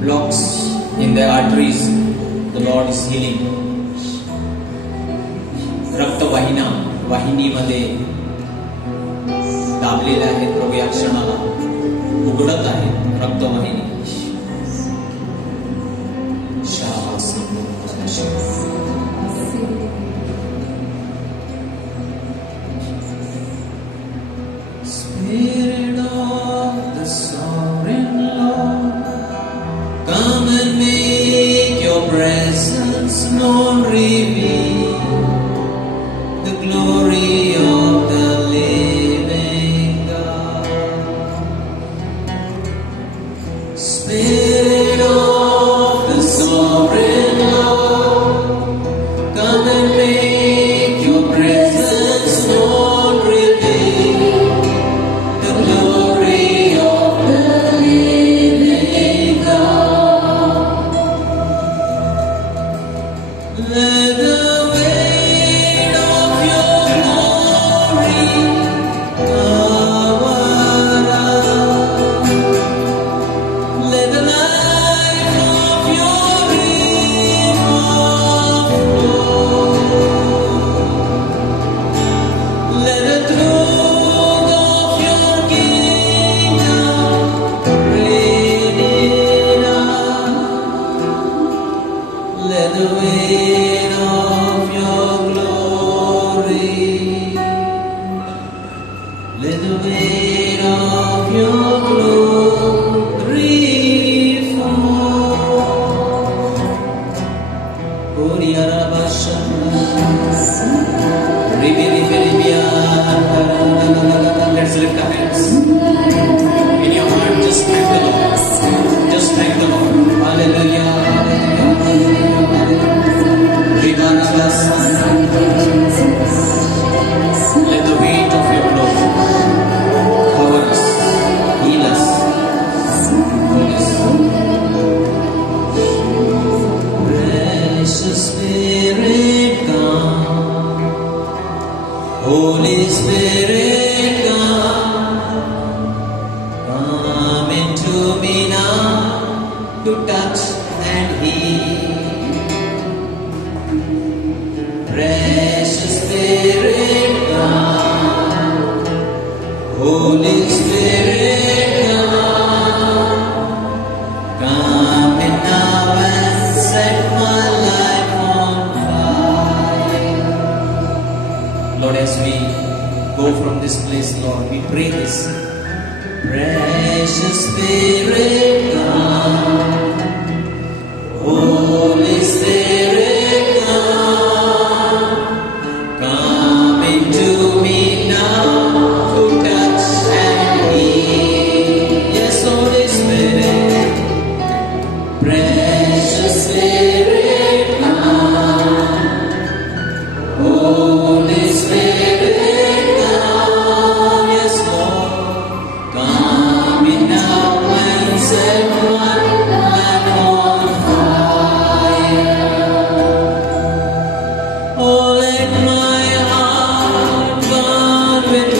Blocks in their arteries, the Lord is healing. रक्तवाहिन्या वाहिनीमध्ये दाबलेल्या आहेत प्रभू या क्षणाला उघडत आहे. रक्तवाहिनी Spirit of the sovereign Lord, come and make your presence known, reveal the glory of the living God. Spirit of the sovereign Lord, come and make your presence known, reveal the glory of the living God. Let the weight of your glory cover us. Let the light of your river flow. Let the truth of your kingdom reign in us. Let the weight of your glory, let the weight of your glory fall. Let's lift our hands. In your heart, just thank the Lord. Just thank the Lord. Hallelujah. Let the weight of your glory cover us, heal us. Precious Spirit, come. Holy Spirit, come into me now to touch and heal. Precious Spirit, come. Holy Spirit, come in now and set my life on fire. Lord, as we go from this place, Lord, we pray this. Precious Spirit, come. Holy Spirit, come into me now to touch and heal. Yes, Holy Spirit, precious Spirit, come. Holy Spirit, come. Yes, Lord, come in now and set my life on fire. Oh, let my heart burn with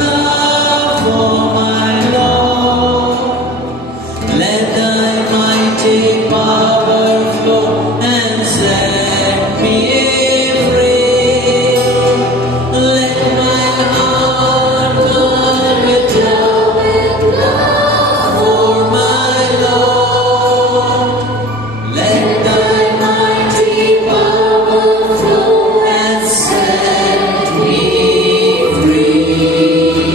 love for my Lord. Let thy mighty power flow and set me free. Let my heart burn with love for my Lord. Let thy mighty power flow and set me free.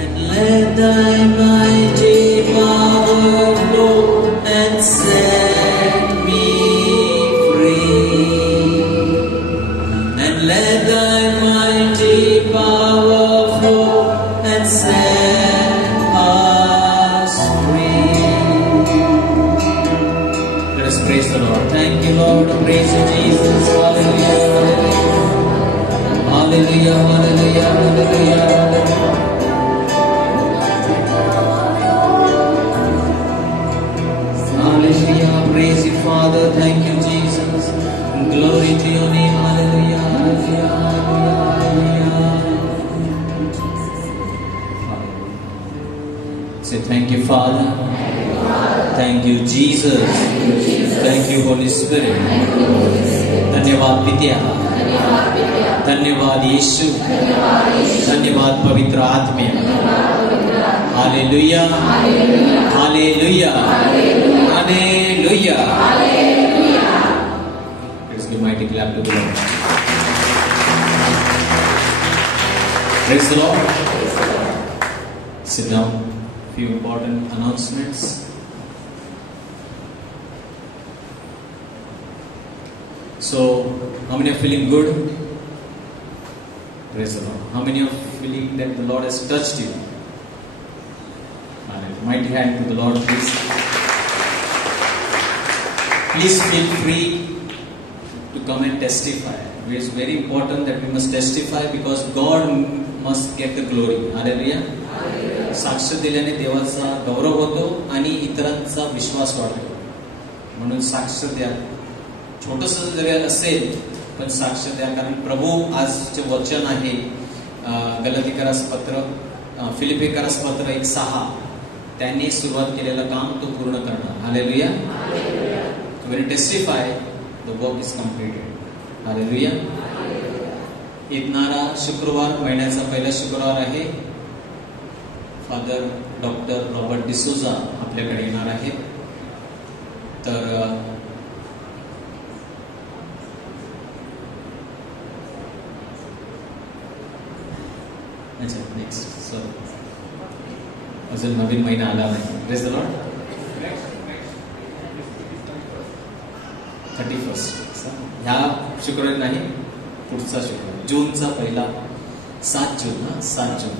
And let thy mighty power flow and set me free. And let thy mighty power flow and set us free. Let us praise the Lord. Thank you, Lord. Praise you, Jesus. Hallelujah. Hallelujah. Hallelujah. Hallelujah. Hallelujah. Praise you, Father. Thank you, Jesus. Glory to your name. Hallelujah. Hallelujah. Hallelujah. Say thank you, Father. Thank you, Jesus. Thank you, Holy Spirit. धन्यवाद पिता. धन्यवाद यीशु. धन्यवाद पवित्र आत्मा. Hallelujah. Hallelujah. Hallelujah. Let's give mighty clap to the Lord. Praise the Lord. Sit down. Few important announcements. So, how many are feeling good? Praise the Lord. How many are feeling that the Lord has touched you? Mighty hand to the Lord, please. Please feel free to come and testify. It is very important that we must testify because God must get the glory. Hallelujah. साक्ष दिल्याने देवाचा गौरव होतो आणि इतरांचा विश्वास वाढतो. म्हणून साक्ष द्या. छोटस जरी असेल पण साक्ष द्या, कारण प्रभू आजचे वचन आहे गलातिकरास पत्र, फिलिपिकरास पत्र 1:6, त्यांनी सुरुवात केलेलं काम तो पूर्ण करणार. Hallelujah. When you testify, the work is completed. Hallelujah. येणारा शुक्रवार, महिन्याचा पहिला शुक्रवार आहे. फादर डॉक्टर रॉबर्ट डिसोजा आपल्याकडे येणार आहेत. तर अच्छा, नेक्स्ट सर, अजून नवीन महिना आला नाही. Praise the Lord. 31 ह्या शुक्रवारी नाही, पुढचा शुक्रवार, जूनचा पहिला 7 जून. 7 जून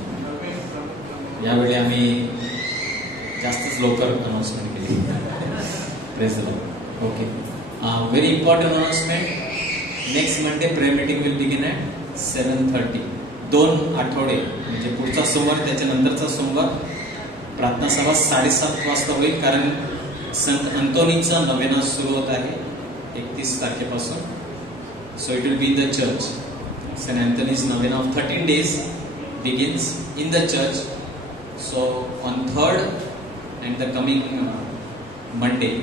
यावेळी आम्ही जास्तच लवकर अनाउन्समेंट केली. Praise the Lord. Okay, very important announcement. Next Monday prayer meeting will begin at 7:30. 2 आठवडे म्हणजे पुढचा सोमवार, त्याच्यानंतरचा सोमवार प्रार्थना सभा 7:30 वाजता होईल, कारण संत अंतोनीचा नवेना सुरू होत आहे 31 तारखेपासून. So it will be in the church. Saint Anthony's novena of 13 days begins in the church. So on 3rd and the coming Monday,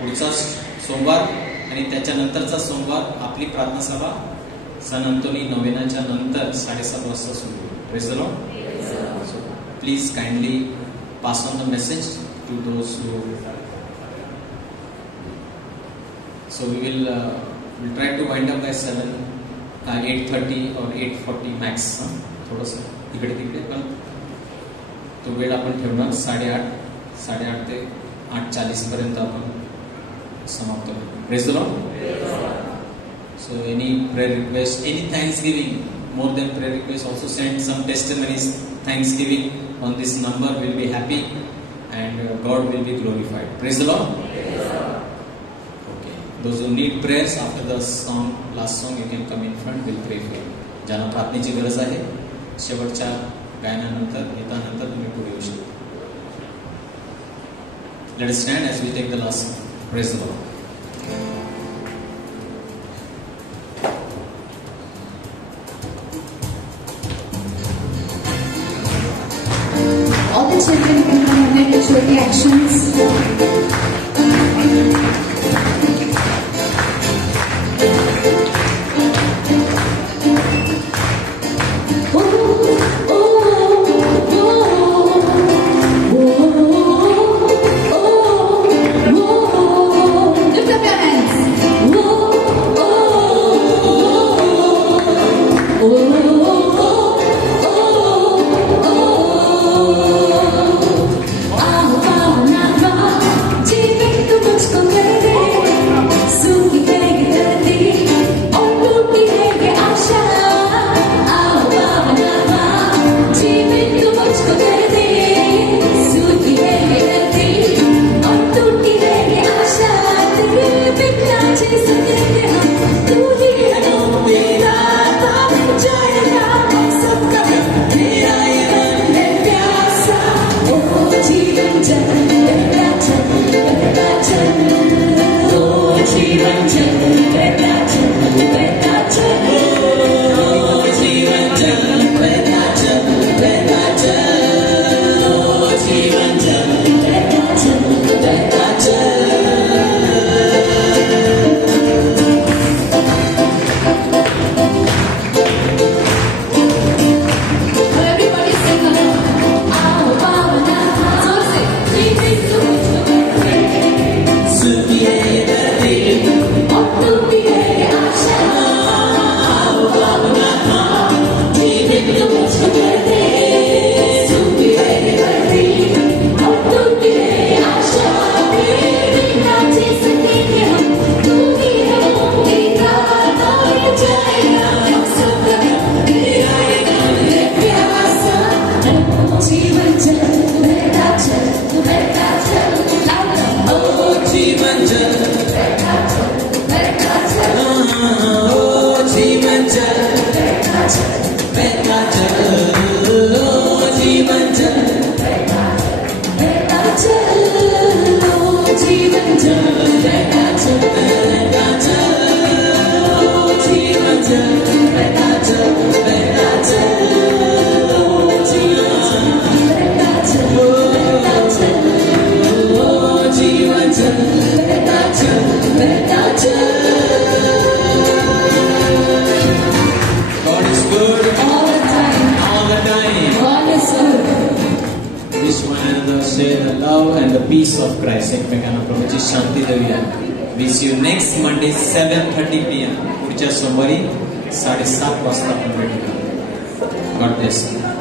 पुढचा सोमवार आणि त्याच्यानंतरचा सोमवार आपली प्रार्थना सभा सन अंतोनी नवेनाच्या नंतर 7:30 वाजता सुरू होईल. Praise the lord. So please kindly pass on the message to those who. So we will we'll try to wind up by 8:30 or 8:40 max. थोडंसं इकडे तिकडे, पण तो वेळ आपण ठेवणार 8:30 ते 8:40 पर्यंत आपण समाप्त करू. Praise the Lord. So any prayer request, any thanksgiving, more than prayer request, also send some testimonies, thanksgiving on this number. We'll be happy and God will be glorified. Praise the Lord. Those who need prayers after the song, last song, you can come in front. We'll pray for you. ज्यांना प्रार्थनेची गरज आहे, शेवटच्या गायनानंतर, गीतानंतर तुम्ही पुढे येऊ शकता. Let us stand as we take the last song. Praise the Lord. All the children can come and make show the actions. Oh, and share the love and the peace of Christ. एकमेकांना प्रभूची शांती देऊया. We see you next Monday 7:30 PM. पुढच्या सोमवारी 7:30 वाजता आपण भेटूया. God bless you.